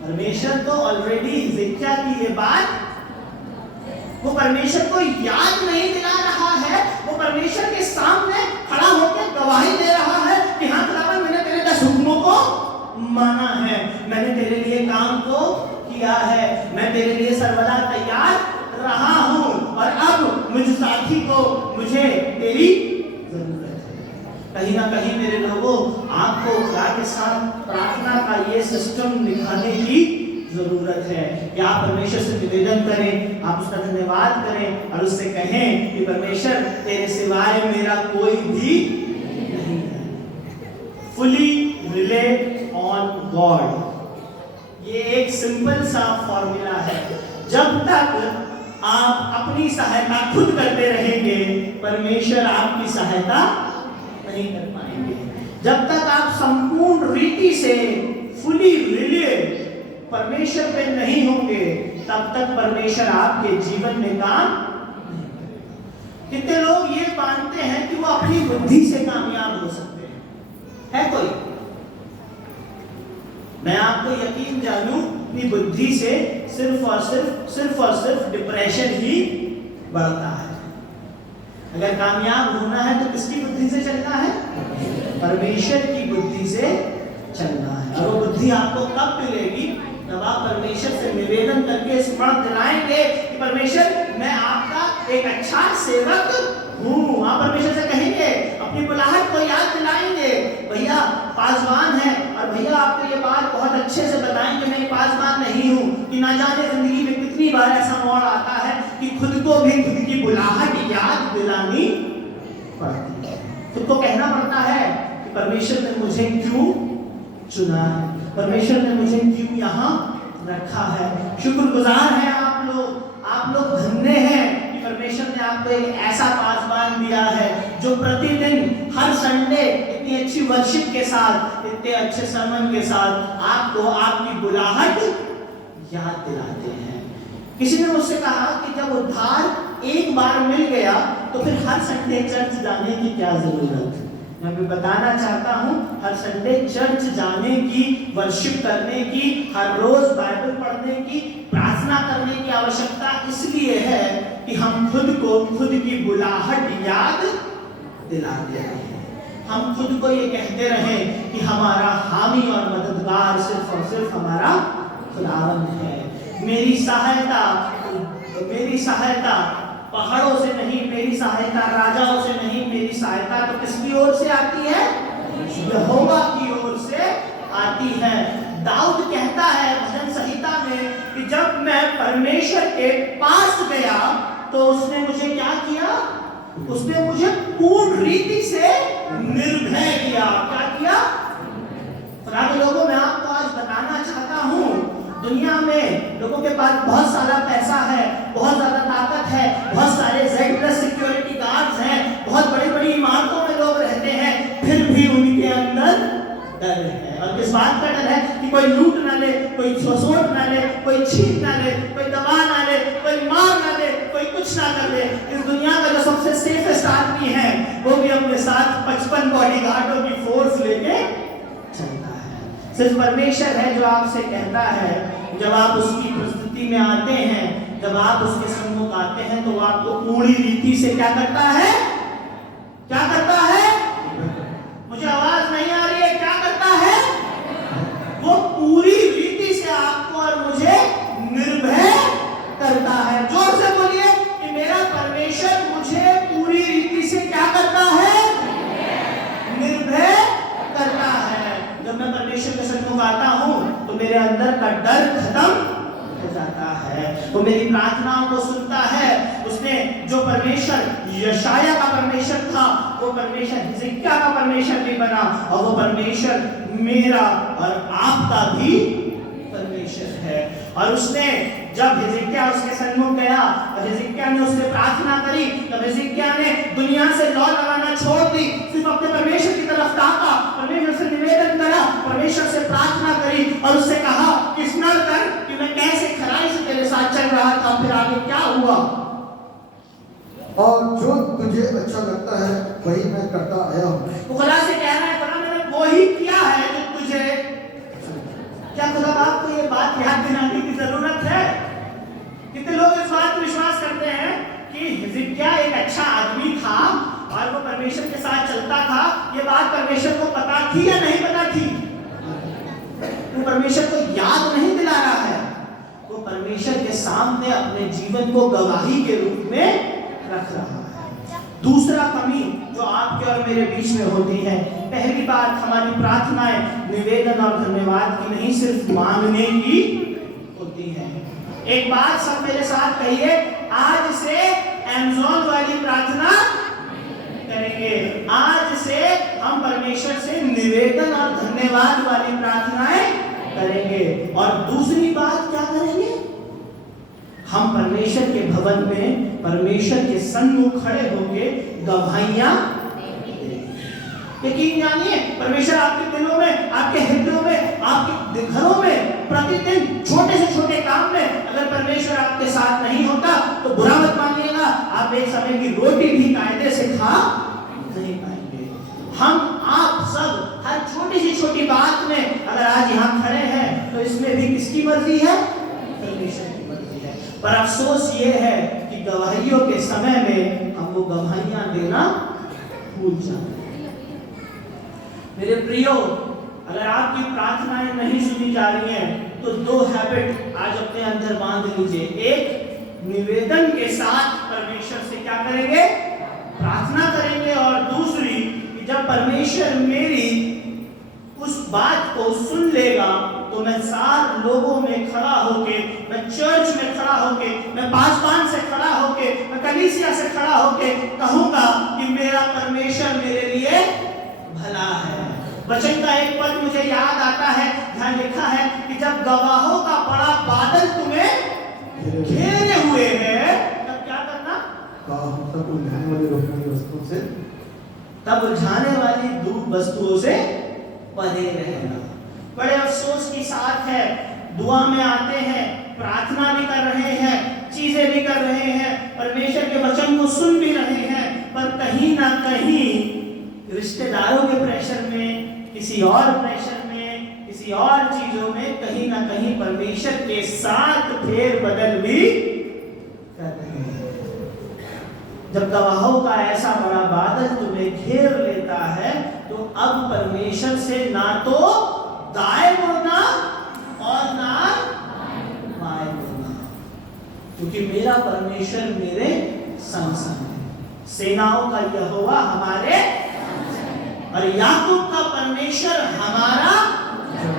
परमेश्वर तो ऑलरेडी हिजकिय्याह की ये बात, वो परमेश्वर को याद नहीं दिला रहा है, वो परमेश्वर के सामने खड़ा होकर गवाही दे रहा है कि हाँ खुदावन, मैंने तेरे 10 हुक्मों को माना है, मैंने तेरे लिए काम को किया है, मैं तेरे लिए सर्वदा तैयार रहा हूं, और अब मुझ साथी को मुझे तेरी जरूरत है। कहीं ना कहीं मेरे लोगों, आपको खुदा के साथ प्रार्थना का ये सिस्टम दिखाने की जरूरत है कि आप परमेश्वर से निवेदन करें, आप उसका धन्यवाद करें और उससे कहें कि परमेश्वर तेरे सिवाय मेरा कोई भी नहीं है। फुली रिले ऑन गॉड, ये एक सिंपल सा फॉर्मूला है। जब तक आप अपनी सहायता खुद करते रहेंगे, परमेश्वर आपकी सहायता नहीं कर पाएंगे। जब तक आप संपूर्ण रीति से फुली रिले परमेश्वर पे नहीं होंगे, तब तक परमेश्वर आपके जीवन में काम नहीं करेगा। कितने लोग ये मानते हैं कि वो अपनी बुद्धि से कामयाब हो सकते हैं? है कोई? मैं आपको यकीन जानूं, अपनी बुद्धि से सिर्फ और सिर्फ डिप्रेशन ही बढ़ता है। अगर कामयाब होना है तो किसकी बुद्धि से चलना है? परमेश्वर की बुद्धि से चलना है। और वो बुद्धि आपको कब मिलेगी? जब आप परमेश्वर से निवेदन करके स्मरण दिलाएंगे कि परमेश्वर, मैं आपका एक अच्छा सेवक हूँ। आप परमेश्वर से कहेंगे, अपनी बुलाहट को याद दिलाएंगे। भैया पासवान है, और भैया आपको ये बात बहुत अच्छे से बताएंगे, मैं पासवान नहीं हूँ, कि ना जाने जिंदगी में कितनी बार ऐसा मोड़ आता है कि खुद को भी खुद की बुलाहट याद दिलानी पड़ती है। खुद को कहना पड़ता है कि परमेश्वर ने मुझे क्यों चुना है, परमेश्वर ने मुझे क्यों यहाँ रखा है। शुक्रगुजार हैं आप लोग धन्य हैं कि परमेश्वर ने आपको एक ऐसा पासवान दिया है जो प्रतिदिन हर संडे इतनी अच्छी वर्शिप के साथ, इतने अच्छे sermon के साथ आपको आपकी बुलाहट याद दिलाते हैं। किसी ने मुझसे कहा कि जब उद्धार एक बार मिल गया तो फिर हर संडे चर्च जाने की क्या जरूरत? मैं भी बताना चाहता हूँ, हर संडे चर्च जाने की, वर्शिप करने की, हर रोज बाइबल पढ़ने की, प्रार्थना करने की आवश्यकता इसलिए है कि हम खुद को खुद की बुलाहट याद दिलाते रहें। हम खुद को ये कहते रहें कि हमारा हामी और मददगार सिर्फ और सिर्फ हमारा खुदावंद है। मेरी सहायता पहाड़ों से नहीं, मेरी सहायता राजाओं से नहीं, मेरी सहायता तो किसकी ओर से आती है? यहोवा की ओर से आती है। दाऊद कहता है भजन संहिता में कि जब मैं परमेश्वर के पास गया तो उसने मुझे क्या किया? उसने मुझे पूर्ण रीति से निर्भय किया। क्या किया? खुदा के लोगों, मैं आपको आज बताना चाहता हूँ, दुनिया में लोगों के पास बहुत सारा पैसा है, बहुत ज्यादा ताकत है, बहुत सारे Z+ सिक्योरिटी गार्ड्स हैं, बहुत बड़ी बड़ी इमारतों में लोग रहते हैं, फिर भी उनके अंदर डर है। और किस बात का डर है? कि कोई लूट ना ले, कोई सोट ना ले, कोई छीन ना ले, कोई दबा ना ले, कोई मार ना ले, कोई कुछ ना कर ले। इस दुनिया का जो सबसे सेफेस्ट आदमी है वो भी अपने साथ 55 बॉडीगार्डों की फोर्स लेके चलता है। सिर्फ परमेश्वर है जो आपसे कहता है, जब आप उसकी प्रस्तुति में आते हैं, जब आप उसके सम्मुख आते हैं, तो वो आपको पूरी रीति से क्या करता है? क्या करता है? मुझे आवाज नहीं आ रही है। क्या वो मेरी प्रार्थनाओं को सुनता है। उसने जो परमेश्वर यशाया का परमेश्वर था, वो परमेश्वर हिजकिय्याह का परमेश्वर भी बना, और वो परमेश्वर मेरा और आपका भी परमेश्वर है। और उसने जब हिजकिय्याह उसके सन्मुख गया और हिजकिय्याह ने उससे प्रार्थना करी, तब हिजकिय्याह ने दुनिया से लौ लगाना छोड़ दी, सिर्फ अपने परमेश्वर की तरफ ताका, परमेश्वर से निवेदन करा, परमेश्वर से प्रार्थना करी और उससे कहा कि स्मरण कर कि मैं कैसे खराई से तेरे साथ चल रहा था, फिर आगे क्या हुआ। और जो तुझे अच्छा लगता है वही मैं करता आया हूँ। वो खुदा से कह रहा है, खुदा मैंने वही किया है जो तुझे। क्या खुदा बाप को ये बात याद दिलाने की जरूरत है? कितने लोग इस बात पर विश्वास करते हैं कि हिजकिय्याह एक अच्छा आदमी था और वो परमेश्वर के साथ चलता था। ये बात परमेश्वर को पता थी या नहीं पता थी? वो परमेश्वर को याद नहीं दिला रहा है, वो परमेश्वर के सामने अपने जीवन को गवाही के रूप में रख रहा है। दूसरा कमी जो आपके और मेरे बीच में होती है, पहली बात, हमारी प्रार्थनाएं निवेदन और धन्यवाद की नहीं, सिर्फ मांगने की होती है। एक बात सब मेरे साथ कहिए, आज से अमेज़न वाली प्रार्थना करेंगे। आज से हम परमेश्वर से निवेदन और धन्यवाद वाली प्रार्थनाएं करेंगे। और दूसरी बात क्या करेंगे? हम परमेश्वर के भवन में परमेश्वर के सन्मुख खड़े होके गवाहियां देंगे। यकीन जानिए, परमेश्वर आपके दिलों में, आपके हृदयों में, आपके घरों में प्रतिदिन छोटे से छोटे काम में अगर परमेश्वर आपके साथ नहीं होता तो बुरा मत मानिएगा, आप एक समय की रोटी भी कायदे से खा नहीं पाएंगे। हम आप सब हर छोटी सी छोटी बात में अगर आज यहाँ खड़े हैं तो इसमें भी किसकी मर्जी है? परमेश्वर की मर्जी है। पर अफसोस ये है कि गवाहियों के समय में हम वो गवाहियां देना भूल जाते हैं। मेरे प्रियो, अगर आपकी प्रार्थनाएं नहीं सुनी जा रही हैं तो दो हैबिट आज अपने अंदर बांध लीजिए। एक, निवेदन के साथ परमेश्वर से क्या करेंगे? प्रार्थना करेंगे। और दूसरी कि जब परमेश्वर मेरी उस बात को सुन लेगा तो मैं सारे लोगों में खड़ा होके, मैं चर्च में खड़ा होके, मैं पासवान से खड़ा होके, मैं कलीसिया से खड़ा होके कहूंगा कि मेरा परमेश्वर मेरे लिए भला है। वचन का एक पद मुझे याद आता है जहाँ लिखा है कि जब गवाहों का बड़ा बादल तुम्हें घेरे हुए है तब क्या करना? तब उलझाने वाली रोकने वस्तुओं से, तब उलझाने वाली धूप वस्तुओं से परे रहना। बड़े अफसोस की साथ है, दुआ में आते हैं, प्रार्थना भी कर रहे हैं, चीजें भी कर रहे हैं, परमेश्वर के वचन को सुन भी रहे हैं, पर कहीं ना कहीं रिश्तेदारों के प्रेशर में, किसी और प्रेशर में, किसी और चीजों में कहीं ना कहीं परमेश्वर के साथ फेर बदल भी कर रहे हैं। जब गवाहों का ऐसा बड़ा बादल तुम्हें घेर लेता है तो अब परमेश्वर से ना तो दाएं मुड़ना और ना बाएं मुड़ना, क्योंकि मेरा परमेश्वर मेरे संग संग है। सेनाओं का यहोवा हमारे और याकूब का परमेश्वर हमारा है।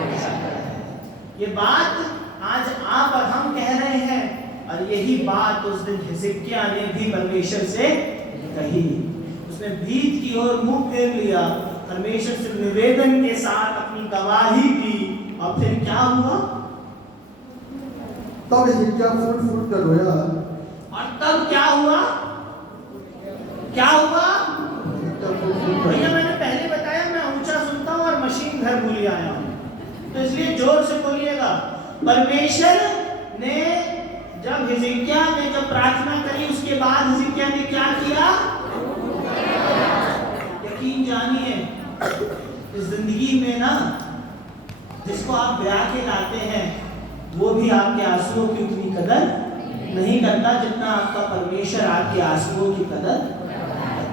ये बात आज आप और हम कह रहे हैं, और यही बात उस दिन हिजकिय्याह ने भी परमेश्वर से कही। उसने भीत की ओर मुंह फेर लिया, परमेश्वर से निवेदन के साथ अपनी गवाही की, और फिर क्या हुआ? तब हिजकिय्याह फूट फूट कर रोया। और तब क्या हुआ? क्या हुआ? भैया मैंने पहले बताया मैं ऊंचा सुनता हूं और मशीन घर भूल आया हूं, तो इसलिए जोर से बोलिएगा। परमेश्वर ने जब हिजकिय्याह ने जब प्रार्थना करी, उसके बाद हिजकिय्याह ने क्या किया? यकीन जानिए, इस जिंदगी में ना जिसको आप ब्याह के लाते हैं वो भी आपके आंसुओं की उतनी कदर नहीं करता जितना आपका परमेश्वर आपके आंसुओं की कदर करता है।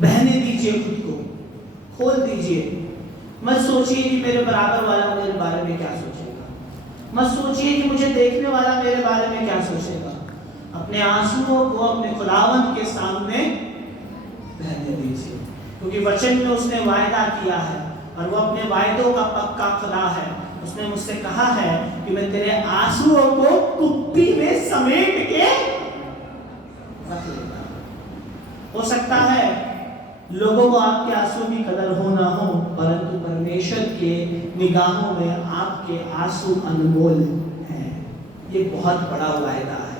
बहने दीजिए, खुद को खोल दीजिए। मत सोचिए कि मेरे बराबर वाला मेरे बारे में क्या सोचेगा, मत सोचिए कि मुझे देखने वाला मेरे बारे में क्या सोचेगा। अपने आंसुओं को अपने खुदावंद के सामने बहने दीजिए, क्योंकि वचन में उसने वायदा किया है और वो अपने वायदों का पक्का खुदा है। उसने मुझसे कहा है कि मैं तेरे आंसुओं को कुप्पी में समेट के रख लेता हूं। हो सकता है लोगों को आपके आंसू की कदर हो ना हो, परंतु परमेश्वर के निगाहों में आपके आंसू अनमोल हैं। ये बहुत बड़ा वायदा है।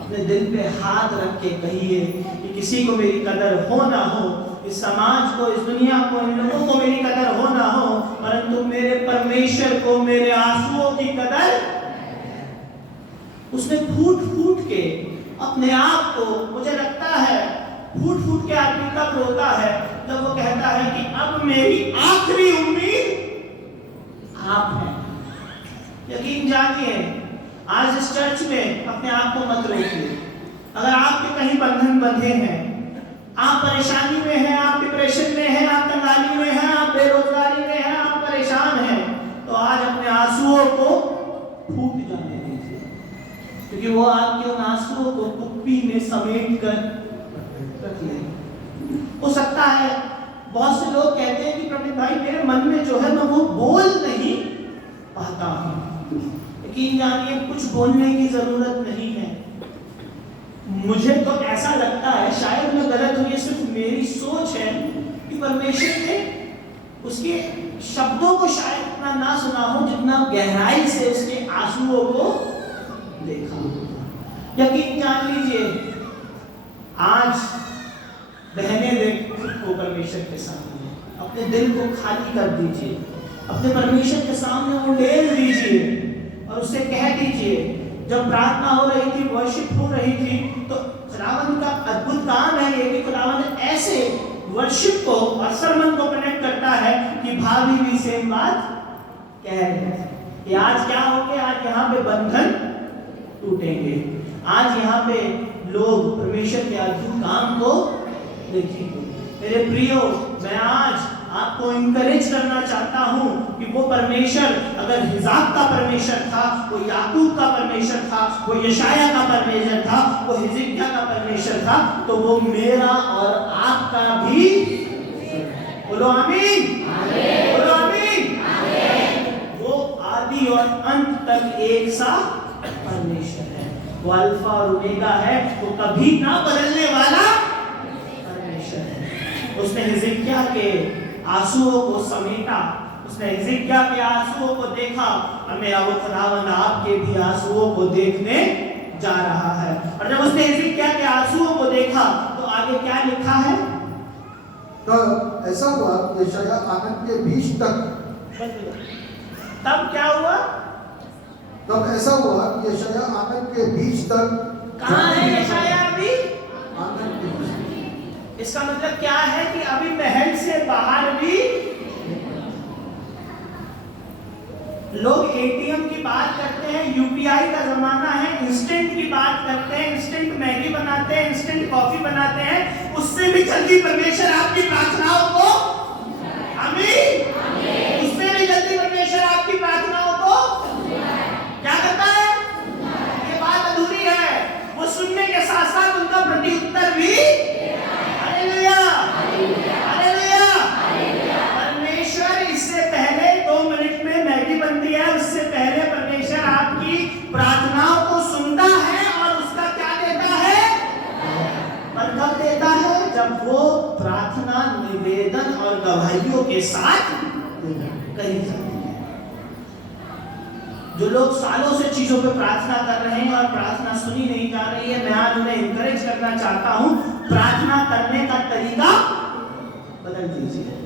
अपने दिल पे हाथ रख के कहिए कि किसी को मेरी कदर हो ना हो, इस समाज को, इस दुनिया को, इन लोगों को मेरी कदर हो ना हो, परंतु मेरे परमेश्वर को मेरे आंसुओं की कदर। उसने फूट फूट के अपने आप को, मुझे लगता है फूट फूट के आदमी तब रोता है जब वो कहता है कि अब मेरी आखिरी उम्मीद आप हैं। यकीन जानिए, आज इस चर्च में अपने आप को मत रोकिए। अगर आपके कहीं बंधन बंधे हैं, आप परेशानी में हैं, आप डिप्रेशन में हैं, आप कंगाली में हैं, आप बेरोजगारी में हैं, आप परेशान हैं, तो आज अपने आंसुओं को फूट जाने दीजिए, क्योंकि वो आपके उन आंसुओं को कुप्पी में समेट कर रख ले। हो सकता है बहुत से लोग कहते हैं कि प्रवीण भाई मेरे मन में जो है मैं वो बोल नहीं पाता हूं। यकीन जानिए, कुछ बोलने की जरूरत नहीं है। मुझे तो ऐसा लगता है, शायद मैं गलत हूं, ये सिर्फ मेरी सोच है, कि परमेश्वर ने उसके शब्दों को शायद इतना ना सुना हो जितना गहराई से उसके आंसुओं को देखा। यकीन जान लीजिए, आज बहने देख खुद को परमेश्वर के सामने, अपने दिल को खाली कर दीजिए, अपने परमेश्वर के सामने उंडेल दीजिए और उससे कह दीजिए। जब प्रार्थना हो रही थी, वर्शिप हो रही थी, तो खुदावंद का अद्भुत काम है ये कि खुदावंद ऐसे वर्शिप को और सरमन को कनेक्ट करता है कि भाभी भी सेम बात कह रहे हैं कि आज क्या होंगे, आज यहाँ पे बंधन टूटेंगे, आज यहाँ पे लोग परमेश्वर के अद्भुत काम को देखेंगे। मेरे प्रियो, मैं आज आपको इंकरेज करना चाहता हूं कि वो परमेश्वर अगर हिजाक का परमेश्वर था, वो याकूब का परमेश्वर था, वो यशाया का परमेश्वर था, वो हिजकिय्याह का परमेश्वर था, तो वो मेरा और आपका भी। बोलो आमीन, बोलो आमीन। वो आदि और अंत तक एक सा परमेश्वर है। वो अल्फा और ओमेगा है, वो कभी ना बदलने वाला परमेश्वर है। उसने हिजकिय्याह के आंसुओं को समेटा, उसने हिजकिय्याह के आंसुओं को देखा, और मेरा वो खुदावंद आपके भी आंसुओं को देखने जा रहा है। और जब उसने हिजकिय्याह के आंसुओं को देखा तो आगे क्या लिखा है? तो ऐसा हुआ यशायाह आंगन के बीच तक। तब क्या हुआ? तब ऐसा हुआ कि यशायाह आंगन के बीच तक। कहाँ है यशायाह अभी? आंगन के बीच। इसका मतलब क्या है कि अभी महल से बाहर भी लोग एटीएम की बात करते हैं, यूपीआई का जमाना है, इंस्टेंट की बात करते हैं, इंस्टेंट मैगी बनाते हैं, इंस्टेंट कॉफी बनाते हैं। उससे भी जल्दी परमेश्वर आपकी प्रार्थनाओं को, आमीन, उससे भी जल्दी परमेश्वर आपकी प्रार्थनाओं को क्या करता है? ये बात अधूरी है। वो सुनने के साथ साथ उनका प्रत्युत्तर भी। Hallelujah, hallelujah. परमेश्वर इससे पहले 2 मिनट में मैगी बनती है, उससे पहले परमेश्वर आपकी प्रार्थनाओं को सुनता है और उसका क्या देता है? पर कब देता है? जब वो प्रार्थना निवेदन और गवाहियों के साथ कही जाती है। जो लोग सालों से चीजों पे प्रार्थना कर रहे हैं और प्रार्थना सुनी नहीं जा रही है, मैं आज उन्हें इंकरेज करना चाहता हूं, प्रार्थना करने का तरीका बदल दीजिए।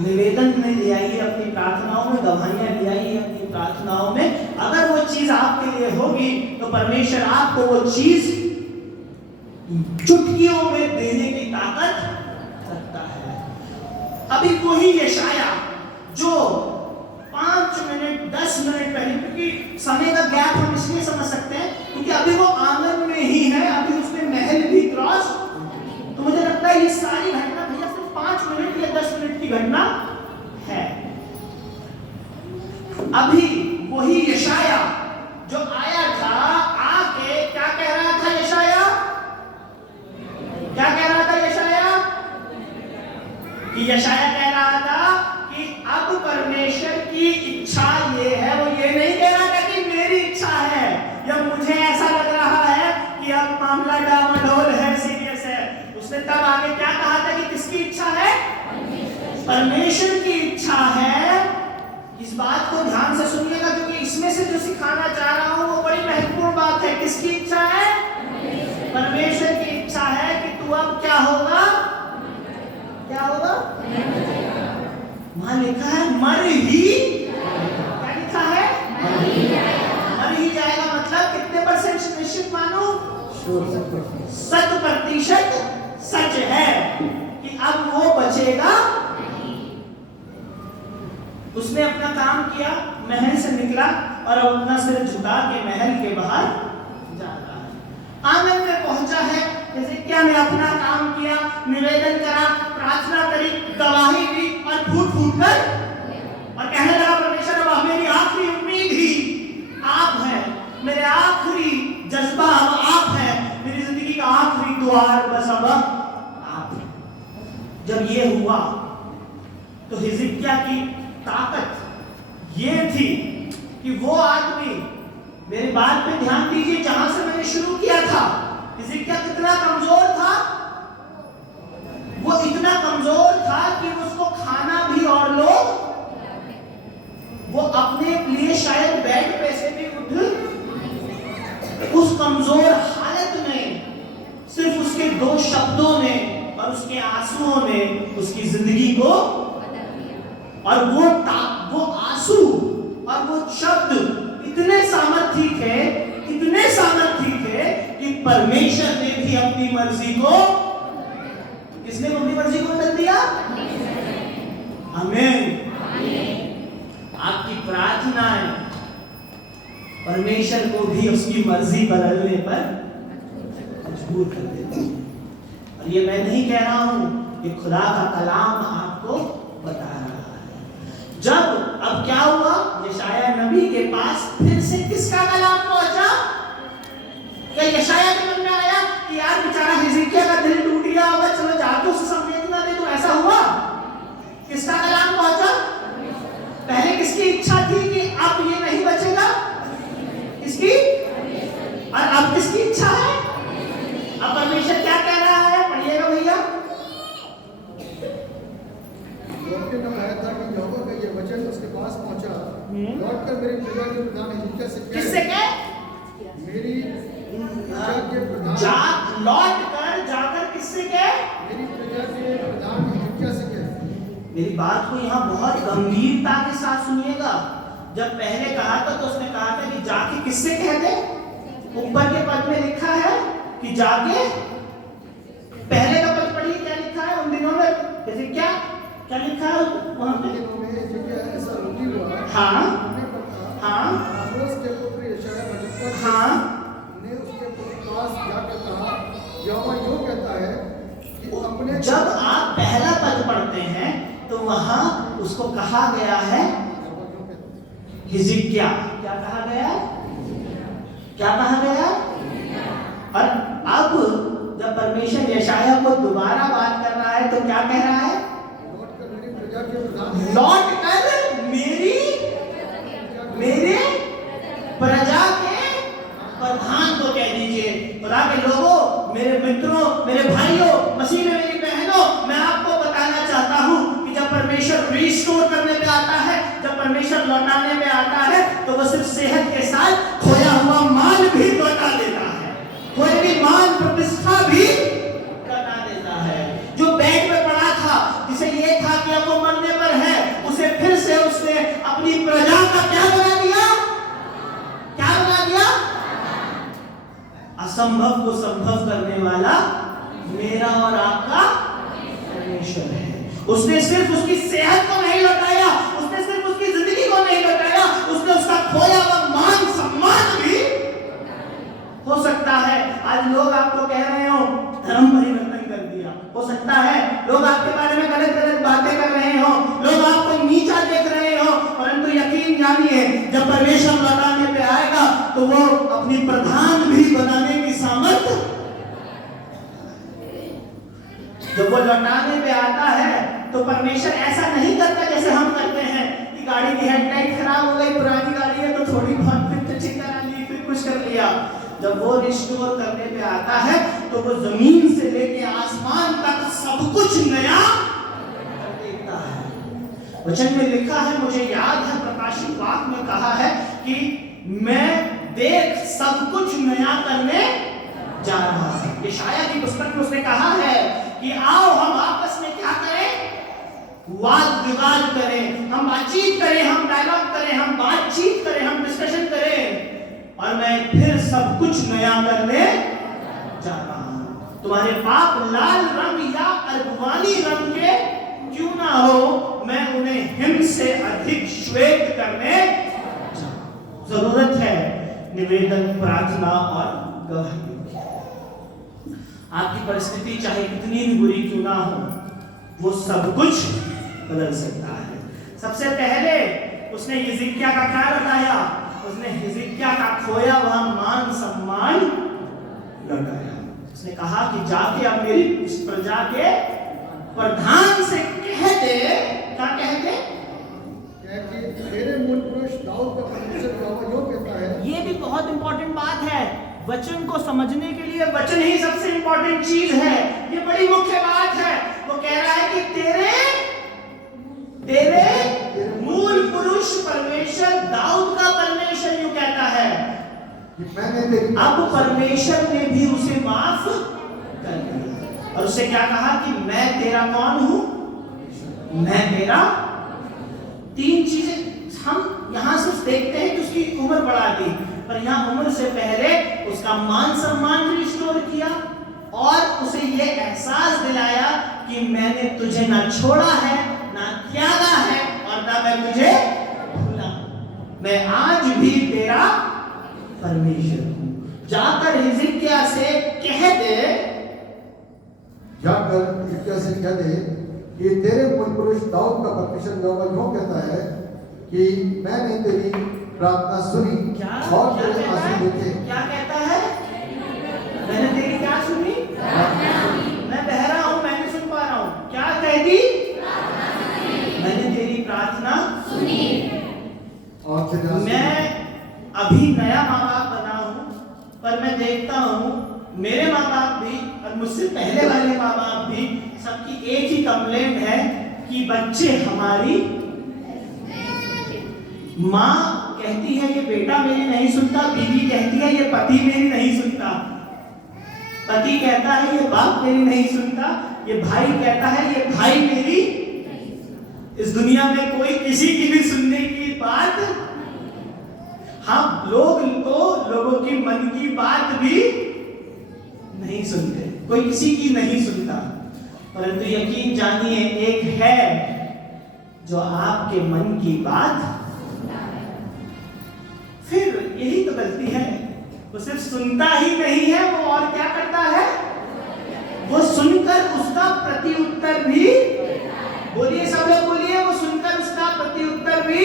निवेदन में ले आइए अपनी प्रार्थनाओं में, गवाहियां ले आइए अपनी प्रार्थनाओं में। अगर वो चीज आपके लिए होगी तो परमेश्वर आपको वो चीज चुटकियों में देने की ताकत रखता है। अभी वही यशायाह जो 5 मिनट 10 मिनट पहले, क्योंकि समय का गैप हम इसलिए समझ सकते हैं क्योंकि अभी वो आंगन में ही है, अभी उसने महल भी क्रॉस। तो मुझे लगता है ये सारी घटना भैया सिर्फ 5 मिनट या 10 मिनट की घटना है। अभी वही यशायाह जो आया था, आके क्या कह रहा था यशायाह? क्या कह रहा था यशायाह? कि यशायाह कह रहा था कि अब परमेश्वर की इच्छा परमेश्वर की इच्छा है, इस बात को ध्यान से सुनिएगा क्योंकि इसमें से जो सिखाना चाह रहा हूं वो बड़ी महत्वपूर्ण बात है। किसकी इच्छा है? परमेश्वर की इच्छा है कि तू अब क्या होगा? क्या होगा? वहां लिखा है मर ही, क्या लिखा है? मर ही जाएगा। मतलब कितने परसेंट निश्चित मानो? 100% सच है कि अब वो बचेगा। उसने अपना काम किया, महल से निकला और अब अपना सिर झुका के महल के बाहर जा रहा है। आंगन में पहुंचा है, हिजकिय्याह ने अपना काम किया, निवेदन करा, प्रार्थना करी, गवाही दी और फूट फूट कर और कहने लगा परमेश्वर अब मेरी आखिरी उम्मीद ही आप हैं, मेरे आखिरी जज्बा अब आप हैं, मेरी जिंदगी का आखिरी द्वार बस अब आप। जब ये हुआ तो हिजकिय्याह की ताकत ये थी कि वो आदमी, मेरी बात पे ध्यान दीजिए जहां से मैंने शुरू किया था, हिजकिय्याह कितना कमजोर था। वो इतना कमजोर था कि उसको खाना भी और लोग, वो अपने लिए शायद बेड पे से भी उठ, उस कमजोर हालत में सिर्फ उसके 2 शब्दों ने और उसके आंसुओं ने उसकी जिंदगी को, और वो आंसू और वो शब्द इतने सामर्थी थे, इतने सामर्थी थे कि परमेश्वर ने भी अपनी मर्जी को, किसने अपनी मर्जी को बदल दिया? आमीन। आपकी प्रार्थनाएं परमेश्वर को भी उसकी मर्जी बदलने पर मजबूर कर देती है। और ये मैं नहीं कह रहा हूं, ये खुदा का कलाम आपको बता रहा है। जब अब क्या हुआ, यशायाह नबी के पास फिर से किसका कलाम पहुंचा? क्या यशायाह के मन में आया कि यार बेचारा हिजकिय्याह का दिल टूट गया होगा, चलो जाके उसे संवेदना दे, तो ऐसा हुआ? किसका कलाम पहुंचा? पहले किसकी इच्छा थी कि अब ये नहीं बचेगा? किसकी? और अब किसकी इच्छा है? अब परमेश्वर क्या कह रहा है? पढ़िएगा भैया। वचन उसके पास पहुंचा, लौटकर मेरी प्रजा के प्रधान हिजकिय्याह से कहे, किससे कहे? मेरी प्रजा के प्रधान, लौटकर जाकर किससे कहे? मेरी प्रजा के प्रधान हिजकिय्याह से कहे। मेरी बात को यहाँ बहुत गंभीरता के साथ सुनिएगा। जब पहले कहा था तो उसने कहा था कि जाके किससे कह दे? ऊपर के पद में लिखा है कि जाके, पहले का पद पढ़िए क्या लिखा है उन दिनों में, जैसे क्या क्या लिखा है वहां पे? ऐसा रुकी हुआ, हाँ हाँ आमोस के पुत्र यशायाह भजनकर हाँ ने उसके पास जाकर कहा, यहोवा यूं कहता है कि अपने, जब आप पहला पद पढ़ते हैं तो वहां उसको कहा गया है हिजकिय्याह। क्या कहा गया? क्या कहा गया? और अब जब परमेश्वर यशायाह को दोबारा बात कर रहा है तो क्या कह रहा है? लौट कर मेरे प्रजा के प्रधान को कह दीजिए। खुदा के लोगों, मेरे मित्रों, मेरे भाइयों, मसीह में मेरी बहनों, मैं आपको बताना चाहता हूं कि जब परमेश्वर रिस्टोर करने पे आता है, जब परमेश्वर लौटाने पे आता है, तो वो सिर्फ सेहत के साथ खोया हुआ माल भी लौटा देता है, कोई भी मान प्रतिष्ठा भी लौटा देता है। जो बेड पे पड़ा था, जिसे ये था कि अब वो मरने पर है, उसे फिर से उसने अपनी प्रजा का क्या बना दिया? क्या बना दिया? असंभव को संभव करने वाला मेरा और आपका परमेश्वर है। उसने सिर्फ उसकी सेहत को नहीं लौटाया, उसने सिर्फ उसकी जिंदगी को नहीं लौटाया, उसने उसका खोया हुआ मान सम्मान भी, हो सकता है आज लोग आपको कह रहे हो धर्म परिवर्तन कर दिया, हो सकता है लोग आपके बारे में गलत गलत बातें कर रहे हो, लोग आपको नीचा देख रहे हो, परंतु यकीन जानिए जब परमेश्वर लौटाने पे आएगा तो वो अपनी प्रधान भी बनाने की सामर्थ्य, जब वो लौटाने पे आता है तो परमेश्वर ऐसा नहीं करता जैसे हम करते हैं कि गाड़ी की हेडलाइट खराब हो गई, पुरानी गाड़ी है तो थोड़ी बहुत फिर ठीक करा ली, फिर कुछ कर लिया। जब वो रिस्टोर करने पे आता है तो वो जमीन से लेके आसमान तक सब कुछ नया कर देता है। वचन में लिखा है, मुझे याद है प्रकाशित वाक्य में कहा है कि मैं देख सब कुछ नया करने जा रहा है। यशायाह की पुस्तक में उसने कहा है कि आओ हम आपस में क्या करें, वाद विवाद करें, हम बातचीत करें, हम डायलॉग करें, हम बातचीत करें, हम डिस्कशन करें, और मैं फिर सब कुछ नया करने जा रहा हूं। तुम्हारे पाप लाल रंग या अर्गवानी रंग के क्यों ना हो, मैं उन्हें हिम से अधिक श्वेत करने जा रहा हूं। जरूरत है निवेदन, प्रार्थना और गवाही। आपकी परिस्थिति चाहे कितनी भी बुरी क्यों ना हो, वो सब कुछ बदल सकता है। सबसे पहले उसने हिजकिय्याह का क्या बताया? उसने हिजकिय्याह का खोया हुआ मान सम्मान लौटाया। उसने कहा कि जाके अब मेरी इस प्रजा के प्रधान से कह दे, क्या कह दे? तेरे मूल पुरुष दाऊद का परमेश्वर यहोवा यूं कहता है। ये भी बहुत इंपॉर्टेंट बात है। वचन को समझने के लिए वचन ही सबसे इंपॉर्टेंट चीज है। ये बड़ी मुख्य बात है। वो कह रहा है कि तेरे मूल पुरुष परमेश्वर, दाऊद का परमेश्वर यूं कहता है। अब परमेश्वर ने भी उसे माफ कर दिया और उसे क्या कहा कि मैं तेरा कौन हूं? मैं तेरा। तीन चीजें हम यहां सिर्फ देखते हैं कि उसकी उम्र बढ़ा दी, पर यहां उम्र से पहले उसका मान सम्मान रिस्टोर किया और उसे यह एहसास दिलाया कि मैंने तुझे ना छोड़ा है, ना त्यागा है, और ना मैं तुझे भूला। मैं आज भी तेरा परमेश्वर हूं। जाकर हिजकिय्याह से कह दे, कि तेरे मूल पुरुष दाऊद का परमेश्वर यहोवा यूं कहता है कि मैंने तेरी प्रार्थना सुनी और तेरे आंसू देखे। क्या कहता है? मैंने तेरी क्या सुनी? मैं बहरा हूं, मैं नहीं सुन पा रहा हूं। क्या कह दी? मैंने तेरी प्रार्थना सुनी। और तेरे आंसू। मैं अभी नया माँ बाप बना हूं, पर मैं देखता हूं मेरे माँ बाप भी और मुझसे पहले वाले माँ बाप भी, सबकी एक ही कंप्लेंट है कि बच्चे हमारी, माँ कहती है ये बेटा मेरी नहीं सुनता, बीवी कहती है ये पति मेरी नहीं सुनता, पति कहता है ये बाप मेरी नहीं सुनता, ये भाई कहता है ये भाई मेरी। इस दुनिया में कोई किसी की भी सुनने की बात, हम लोग तो लोगों की मन की बात भी नहीं सुनते, कोई किसी की नहीं सुनता। परंतु यकीन जानिए एक है जो आपके मन की बात, फिर यही तो गलती है। वो सिर्फ सुनता ही नहीं है, वो और क्या करता है? वो सुनकर उसका प्रति उत्तर भी, बोलिए सब लोग बोलिए, वो सुनकर उसका प्रति उत्तर भी,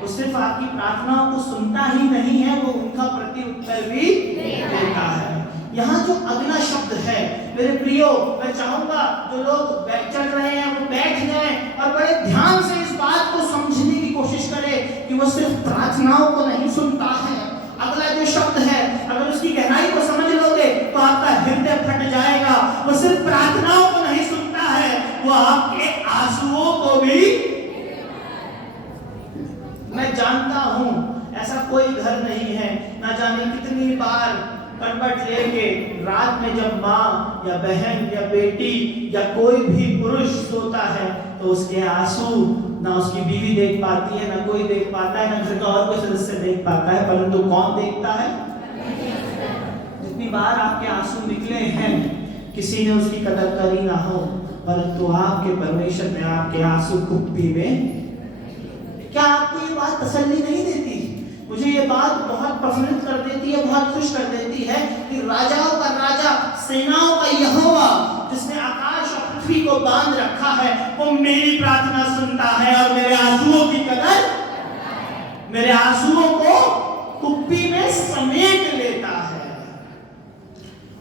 वो सिर्फ आपकी प्रार्थनाओं को सुनता ही नहीं है, वो उनका प्रति उत्तर भी देता है। यहाँ जो अगला शब्द है मेरे प्रियो, मैं चाहूंगा जो लोग चल रहे हैं वो बैठ जाएं और बड़े ध्यान से इस बात को समझने की कोशिश करें कि वो सिर्फ प्रार्थनाओं को नहीं सुनता है। अगला जो शब्द है, अगर उसकी गहराई को समझ लोगे तो आपका हृदय फट जाएगा। वो सिर्फ प्रार्थनाओं को नहीं सुनता है, वो आपके आंसुओं को भी। मैं जानता हूं ऐसा कोई घर नहीं है, ना जाने कितनी बार करवट लेके रात में जब माँ या बहन या बेटी या कोई भी पुरुष सोता है तो उसके आंसू ना उसकी बीवी देख पाती है, ना कोई देख पाता है, ना घर का और कोई सदस्य देख पाता है, परंतु कौन देखता है? जितनी बार आपके आंसू निकले हैं किसी ने उसकी कदर करी ना हो, परंतु आपके परमेश्वर ने आपके आंसू कुप्पी में। क्या आपको ये बात तसल्ली नहीं देती? मुझे ये बात बहुत प्रफुल्लित कर देती है, बहुत खुश कर देती है कि राजाओं का राजा, सेनाओं का यहोवा, जिसने आकाश और पृथ्वी को बांध रखा है, वो मेरी प्रार्थना सुनता है और मेरे आंसुओं की कदर, मेरे आंसुओं को कुप्पी में समेट लेता है।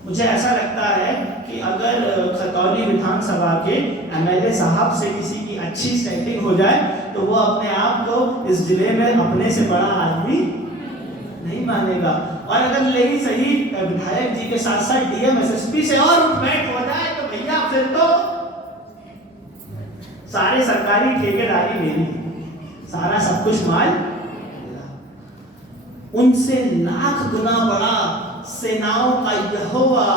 मुझे ऐसा लगता है कि अगर खतौली विधानसभा के एमएलए साहब से किसी की अच्छी सेटिंग हो जाए तो वो अपने आप को इस जिले में अपने से बड़ा आदमी नहीं मानेगा। और अगर लेकिन सही विधायक जी के साथ साथ डीएम एसएसपी से और उठ बैठ हो जाए तो भैया फिर तो सारे सरकारी ठेकेदारी मेरी, सारा सब कुछ माल मेरा। उनसे लाख गुना बड़ा सेनाओं का यहोवा,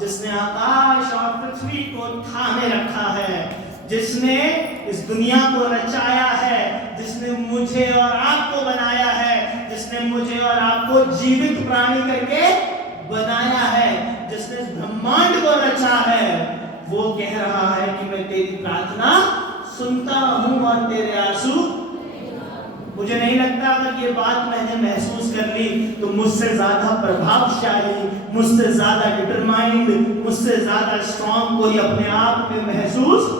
जिसने आकाश और पृथ्वी को थामे रखा है, जिसने इस दुनिया को रचाया है, जिसने मुझे और आपको बनाया है, जिसने मुझे और आपको जीवित प्राणी करके बनाया है, जिसने इस ब्रह्मांड को रचा है, वो कह रहा है कि मैं तेरी प्रार्थना सुनता हूं और तेरे आंसू। मुझे नहीं लगता अगर ये बात मैंने महसूस कर ली तो मुझसे ज्यादा प्रभावशाली, मुझसे ज्यादा डिटरमाइंड, मुझसे ज्यादा स्ट्रॉन्ग कोई अपने आप में महसूस।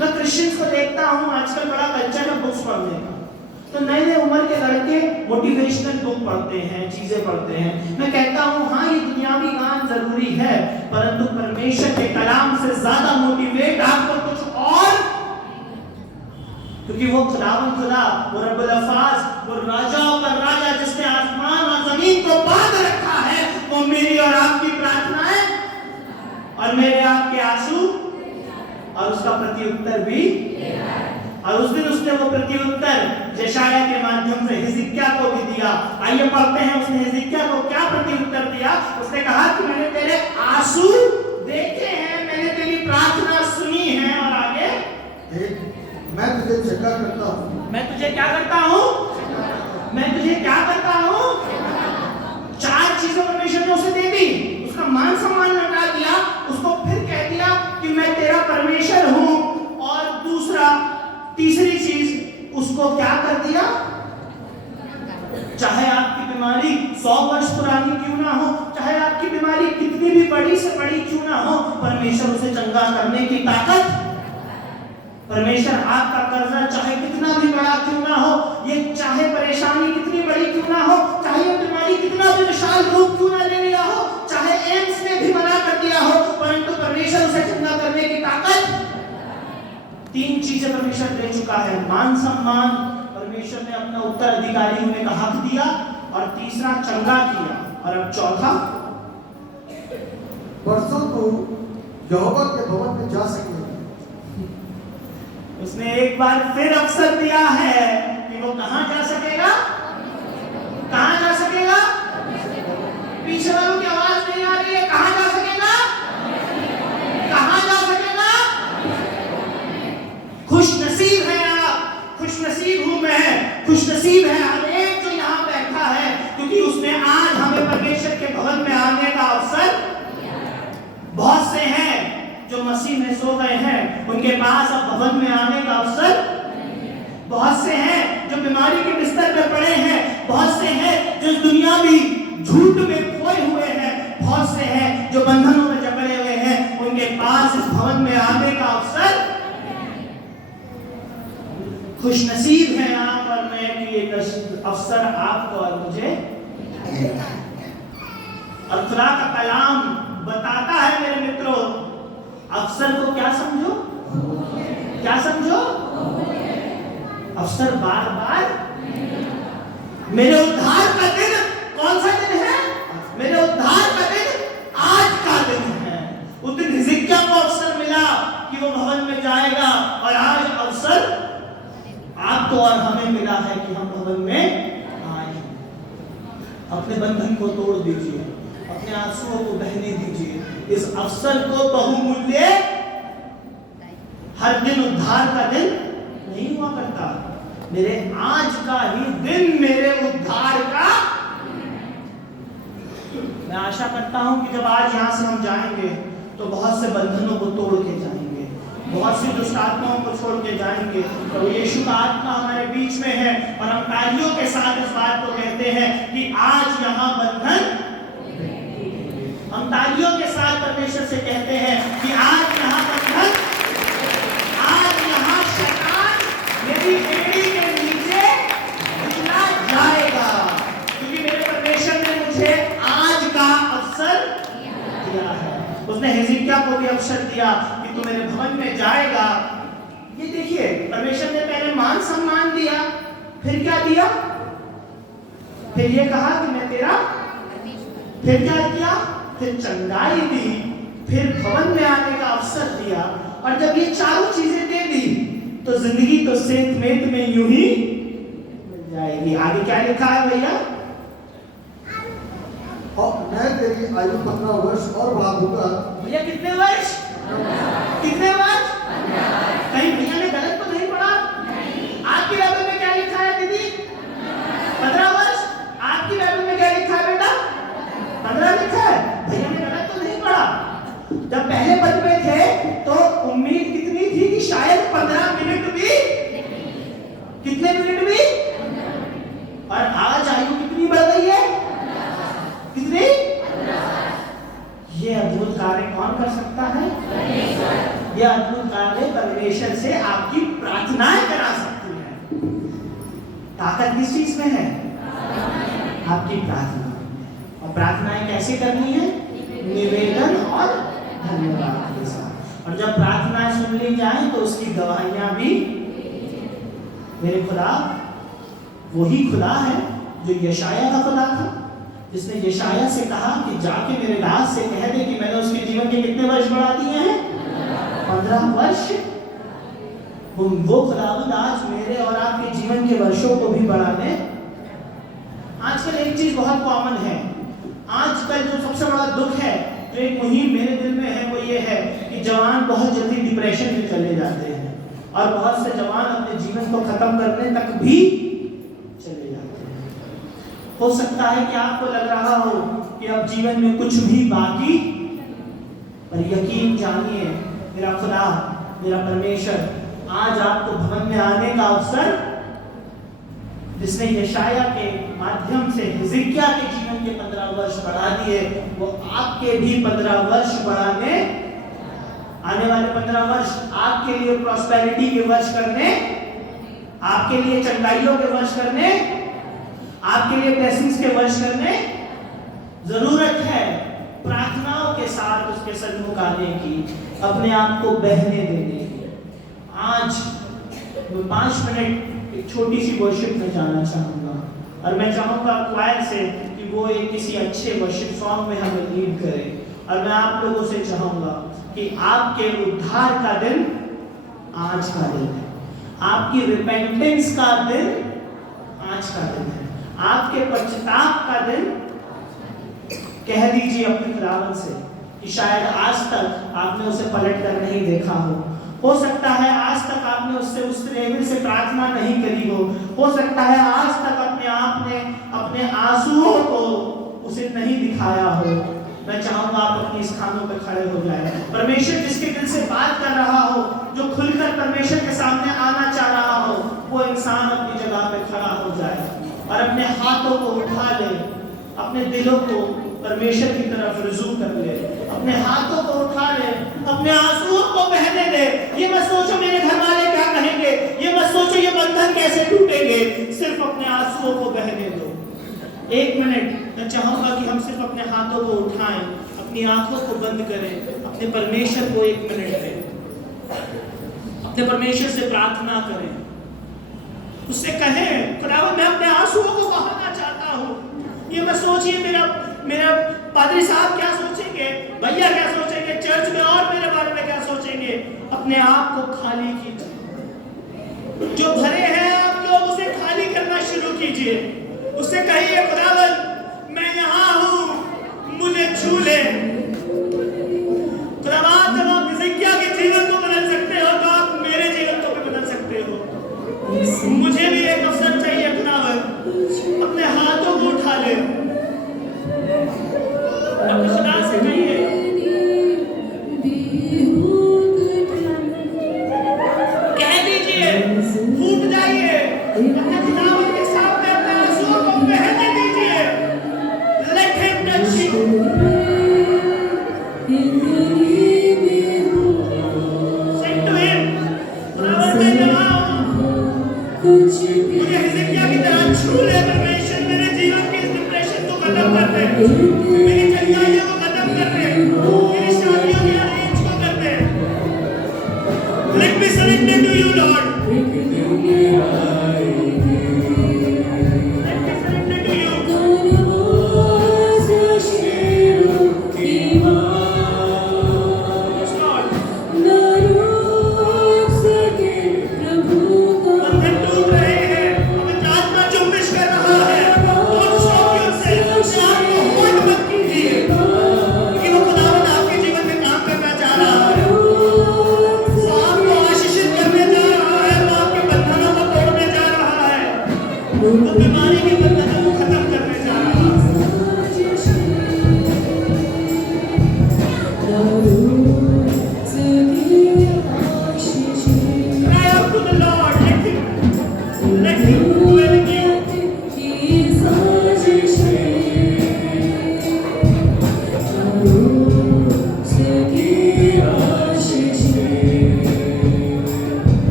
मैं क्रिश्चियंस को देखता हूं आजकल बड़ा कल्चर है बुक्स पढ़ने का, तो नए नए उम्र के लड़के मोटिवेशनल बुक पढ़ते हैं, चीजें पढ़ते हैं। मैं कहता हूं हाँ ये दुनियावी ज्ञान जरूरी है, परंतु परमेश्वर के कलाम से ज्यादा मोटिवेट आपको कुछ और, क्योंकि वो खुदावंद खुदा, वो रब्बुल अल्फाज, वो राजाओं का राजा, जिसने आसमान और जमीन को बांध रखा है, वो मेरी और आपकी प्रार्थनाएं और मेरे आपके आंसू और उसका प्रत्युत्तर भी। और उस दिन उसने वो प्रत्युत्तर यशाया के माध्यम से हिजकिय्याह को भी दिया। आइए पढ़ते हैं उसने हिजकिय्याह को क्या प्रत्युत्तर दिया। उसने कहा कि मैंने तेरे आंसू देखे हैं, मैंने तेरी प्रार्थना सुनी है, और आगे मैं तुझे चंगा करता हूँ। मैं तुझे क्या करता हूँ? मैं तुझे क्या करता हूँ? चार चीजें परमेश्वर ने उसे दे दी। उसका मान सम्मान लौटा दिया, उसको फिर कह दिया कि मैं तेरा परमेश्वर हूँ, और दूसरा तीसरी चीज उसको क्या कर दिया, चाहे आपकी बीमारी 100 वर्ष पुरानी क्यों ना हो, चाहे आपकी बीमारी कितनी भी बड़ी से बड़ी क्यों ना हो, परमेश्वर उसे चंगा करने की ताकत। परमेश्वर आपका कर्जा चाहे कितना भी बड़ा क्यों ना हो, ये चाहे परेशानी कितनी बड़ी क्यों ना हो, चाहे ये बीमारी कितना भी विशाल रूप क्यों ना ले लिया हो, चाहे एम्स ने भी मना कर दिया हो, परंतु परमेश्वर उसे चंगा करने की ताकत। तीन चीजें परमेश्वर दे चुका है। मान सम्मान परमेश्वर ने अपना उत्तराधिकारी होने का हक दिया, और तीसरा चंगा किया, और अब चौथा परसों तू यहोवा के भवन में जा सके। उसने एक बार फिर अवसर दिया है कि वो कहां जा सकेगा, कहां जा सकेगा। पीछे वालों की आवाज नहीं आ रही है, कहां जा सकेगा, कहां जा सकेगा। खुश नसीब है आप, खुश नसीब हूं मैं, खुश नसीब है हर एक जो यहाँ बैठा है, क्योंकि उसने आज हमें परमेश्वर के भवन में आने का अवसर। बहुत से हैं जो मसीह में सो गए हैं, उनके पास अब भवन में आने का अवसर। बहुत से हैं जो बीमारी के बिस्तर पर पड़े हैं, बहुत से हैं जो दुनियावी झूठ में खोए हुए हैं, बहुत से हैं जो बंधनों में जकड़े हुए हैं, उनके पास इस भवन में आने का अवसर। खुशनसीब हैं आप और मैं कि ये अवसर आपको और मुझे। और खुदा का कलाम बताता है मेरे मित्रों, अवसर को क्या समझो, क्या समझो, अवसर बार बार। मेरे उद्धार का दिन कौन सा दिन है? मेरे उद्धार का दिन आज का दिन है। उस दिन हिजकिय्याह को अवसर मिला कि वो भवन में जाएगा, और आज अवसर आपको और हमें मिला है कि हम भवन में आए। अपने बंधन को तोड़ दीजिए, अपने आंसुओं को बहने दीजिए। इस अवसर को बहुमूल्य, हर दिन उद्धार का दिन नहीं हुआ करता। मेरे आज का ही दिन मेरे उद्धार का। मैं आशा करता हूं कि जब आज यहां से हम जाएंगे तो बहुत से बंधनों को तोड़ के जाएंगे, बहुत सी दुष्ट आत्माओं को छोड़ के जाएंगे, और यीशु का आत्मा हमारे बीच में है, और हम तालियों के साथ इस बात को कहते हैं कि आज यहाँ बंधन। हम तालियों के साथ परमेश्वर से कहते हैं कि आज यहाँ बंधन, आज यहाँ शैतान मेरी एड़ी के नीचे निकला जाएगा, क्योंकि मेरे परमेश्वर ने मुझे आज का अवसर दिया है। उसने हिजकिय्याह को भी अवसर दिया कि तू मेरे भवन में जाएगा। ये देखिए, परमेश्वर ने पहले मान सम्मान दिया, फिर क्या दिया, फिर ये कहा कि मैं तेरा, फिर क्या किया, फिर चंगाई दी, फिर भवन में आने का अवसर दिया, और जब ये चारों चीजें दे दी तो जिंदगी तो सेहतमंद में यूं ही मिल जाएगी। आगे क्या लिखा है भैया? और मैं तेरी आयु 15 वर्ष और बढ़ा दूंगा। भैया कितने वर्ष? कितने वर्ष? कहीं भैया ने गलत तो नहीं पढ़ा? आपकी बाइबल में क्या लिखा है दीदी? 15 वर्ष। आपकी बाइबल में क्या लिखा है बेटा? 15 लिखा है। भैया ने गलत तो नहीं पढ़ा? जब पहले पद में थे तो उम्मीद कितनी थी कि शायद 15 मिनट भी, कितने मिनट भी, और आज आयु कितनी बढ़ गई है? कितनी? ये अद्भुत कार्य कौन कर सकता है? यह अद्भुत कार्य परमेश्वर से आपकी प्रार्थनाएं करा सकती है। ताकत किस चीज में है? आपकी प्रार्थना। और प्रार्थनाएं कैसे करनी है? निवेदन और धन्यवाद के साथ। और जब प्रार्थनाएं सुन ली जाएं तो उसकी गवाहियां भी। मेरे खुदा वही खुदा है जो यशाया का खुदा था, जिसने यशाया से कहा कि जाके मेरे दास से कह दे कि मैंने उसके जीवन के कितने वर्ष बढ़ा दिए हैं? 15 वर्ष। वो खुदावंद आज मेरे और आपके जीवन के वर्षों को भी बढ़ाने। आजकल एक चीज बहुत कॉमन है। आजकल जो सबसे बड़ा दुख है, जो एक मुहिम मेरे दिल में है, वो ये है कि जवान बहुत जल्दी डिप्रेशन में चले जाते हैं और बहुत से जवान अपने जीवन को खत्म करने तक भी चले जाते हैं। हो सकता है कि आपको लग रहा हो कि अब जीवन में कुछ भी बाकी, पर यकीन जानिए मेरा खुदा, मेरा परमेश्वर आज आपको भवन में आने का अवसर, जिसने यशाया के माध्यम से हिजकिय्याह के जीवन के 15 वर्ष बढ़ा दिए, वो आपके भी 15 वर्ष बढ़ाने, आने वाले 15 वर्ष आपके लिए प्रॉस्पेरिटी के वर्ष करने, आपके लिए चंगाइयों के वर्ष करने, आपके लिए ब्लेसिंग्स के वर्ष करने। जरूरत है प्रार्थनाओं के साथ उसके सन्मुख आने की, अपने आप को बहने देने की। आज मैं 5 मिनट एक छोटी सी वर्शिप में जाना चाहूंगा और मैं चाहूंगा क्वायर से कि वो एक किसी अच्छे वर्शिप सॉन्ग में हमें लीड करे। और मैं आप लोगों से चाहूंगा कि आपके उद्धार का दिन आज का दिन है, आपकी रिपेंटेंस का दिन आज का दिन है, आपके पश्चाताप का दिन। कह दीजिए अपने खुदावंद से कि शायद आज तक आपने उसे पलट कर नहीं देखा हो सकता है आज तक आपने उससे उस लेवल से प्रार्थना नहीं करी हो सकता है आज तक अपने आप ने अपने आंसुओं को उसे नहीं दिखाया हो। मैं चाहूंगा आप अपनी स्थानों पर खड़े हो जाए। परमेश्वर जिसके दिल से बात कर रहा हो, जो खुलकर परमेश्वर के सामने आना चाह रहा हो, वो इंसान अपनी जगह पे खड़ा हो जाए और अपने हाथों को उठा ले, अपने दिलों को परमेश्वर की तरफ रुजू कर ले, अपने हाथों को उठा ले, अपने आंसुओं को बहने दे। ये मत सोचो मेरे घर वाले क्या कहेंगे, ये मत सोचो ये बंधन कैसे टूटेंगे, सिर्फ अपने आंसुओं को बहने दो। 1 मिनट मैं चाहूंगा कि हम सिर्फ अपने हाथों को उठाएं, अपनी आंखों को बंद करें, अपने परमेश्वर को 1 मिनट दें, अपने परमेश्वर से प्रार्थना करें, उससे कहें खुदावंद मैं अपने आंसुओं को बहाना चाहता हूँ। ये मत सोचिए मेरा पादरी साहब क्या सोचेंगे, भैया क्या सोचेंगे, चर्च में और मेरे बारे में क्या सोचेंगे। अपने आप को खाली कीजिए, जो भरे हैं आप लोग उसे खाली करना शुरू कीजिए। उससे कहिए खुदावंद मैं यहाँ हूँ, मुझे छू ले। खुदावंद जब आप हिजकिय्याह के जीवन को बदल सकते हो तो आप मेरे जीवन को भी बदल सकते हो। मुझे भी एक अवसर चाहिए खुदावंद, अपने हाथों को उठा ले, अपने खुदा से कहिए कह दीजिए, फूट जाइए, अपने खुदावंद के सामने अपने आंसुओं को बहने दीजिए। Let him touch you. Say to him, खुदावंद मैं यहाँ हूँ, मुझे हिजकिय्याह की तरह छू ले परमेश्वर, मेरे जीवन के इस डिप्रेशन को खत्म कर दे, मेरी चंगाइयों को खत्म कर दे, मेरी शादियों की अरेंज को कर दे। Let me surrender to you, Lord. Let me surrender to you. Yes, Lord.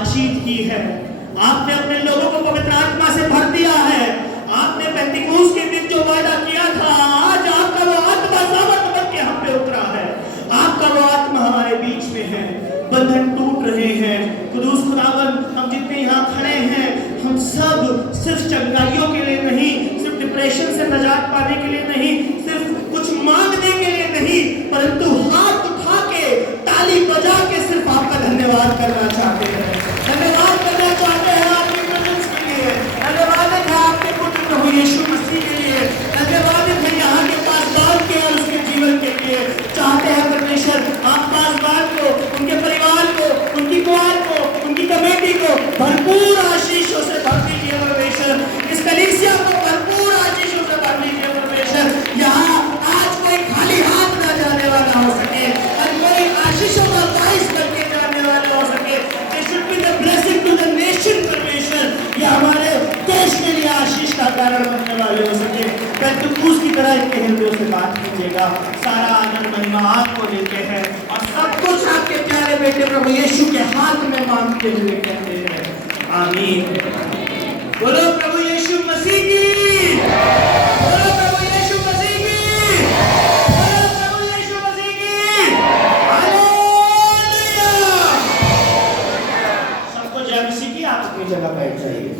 बातचीत की है, आपने अपने लोगों को पवित्र आत्मा से भर दिया है। आपने पेंटिकोस के दिन जो वादा किया था, आज आपका वो आत्मा सामर्थ बन के हम पे उतरा है। आपका वो आत्मा हमारे बीच में है। बंधन टूट रहे हैं। कुदूस खुदावन, हम जितने यहाँ खड़े हैं, हम सब सिर्फ चंगाइयों के लिए नहीं, सिर्फ डिप्रेशन से निजात पाने के लिए नहीं, सिर्फ कुछ मांगने के लिए नहीं, परंतु हाथ उठा के ताली बजा के सिर्फ आपका धन्यवाद करना चाहते हैं। धन्यवाद करना चाहते हैं आपकी प्रेजेंस के लिए। धन्यवाद है आपके पुत्र प्रभु यीशु मसीह के लिए। धन्यवाद है यहाँ के पासवान के और उसके जीवन के लिए। चाहते हैं परमेश्वर आप पासवान को, उनके परिवार को, उनकी कुआर को, उनकी कमेटी को भरपूर आशीषों से भर दीजिए परमेश्वर। इस कलीसिया को भरपूर आशीषों से भर दीजिए परमेश्वर। यहाँ आज कोई खाली हाथ ना जाने वाला हो सके, और कोई आशीषों का बाइस करके जाने वाला हो सके। It should be the blessing to the nation परमेश्वर। ये हमारे देश के लिए आशीष का कारण बनने वाले हो सके। पेंटिकोस की तरह इनके हृदयों से बात कीजिएगा। सारा आनंद महिमा आपको देते हैं और सब कुछ आपके प्यारे बेटे प्रभु यीशु के हाथ में मांगते हुए कहते हैं आमीन। बोलो प्रभु यीशु मसीह की, बोलो प्रभु यीशु मसीह की, बोलो प्रभु यीशु मसीह की। हालेलुया। सबको जय मसीह की। आप अपनी जगह बैठ जाइए।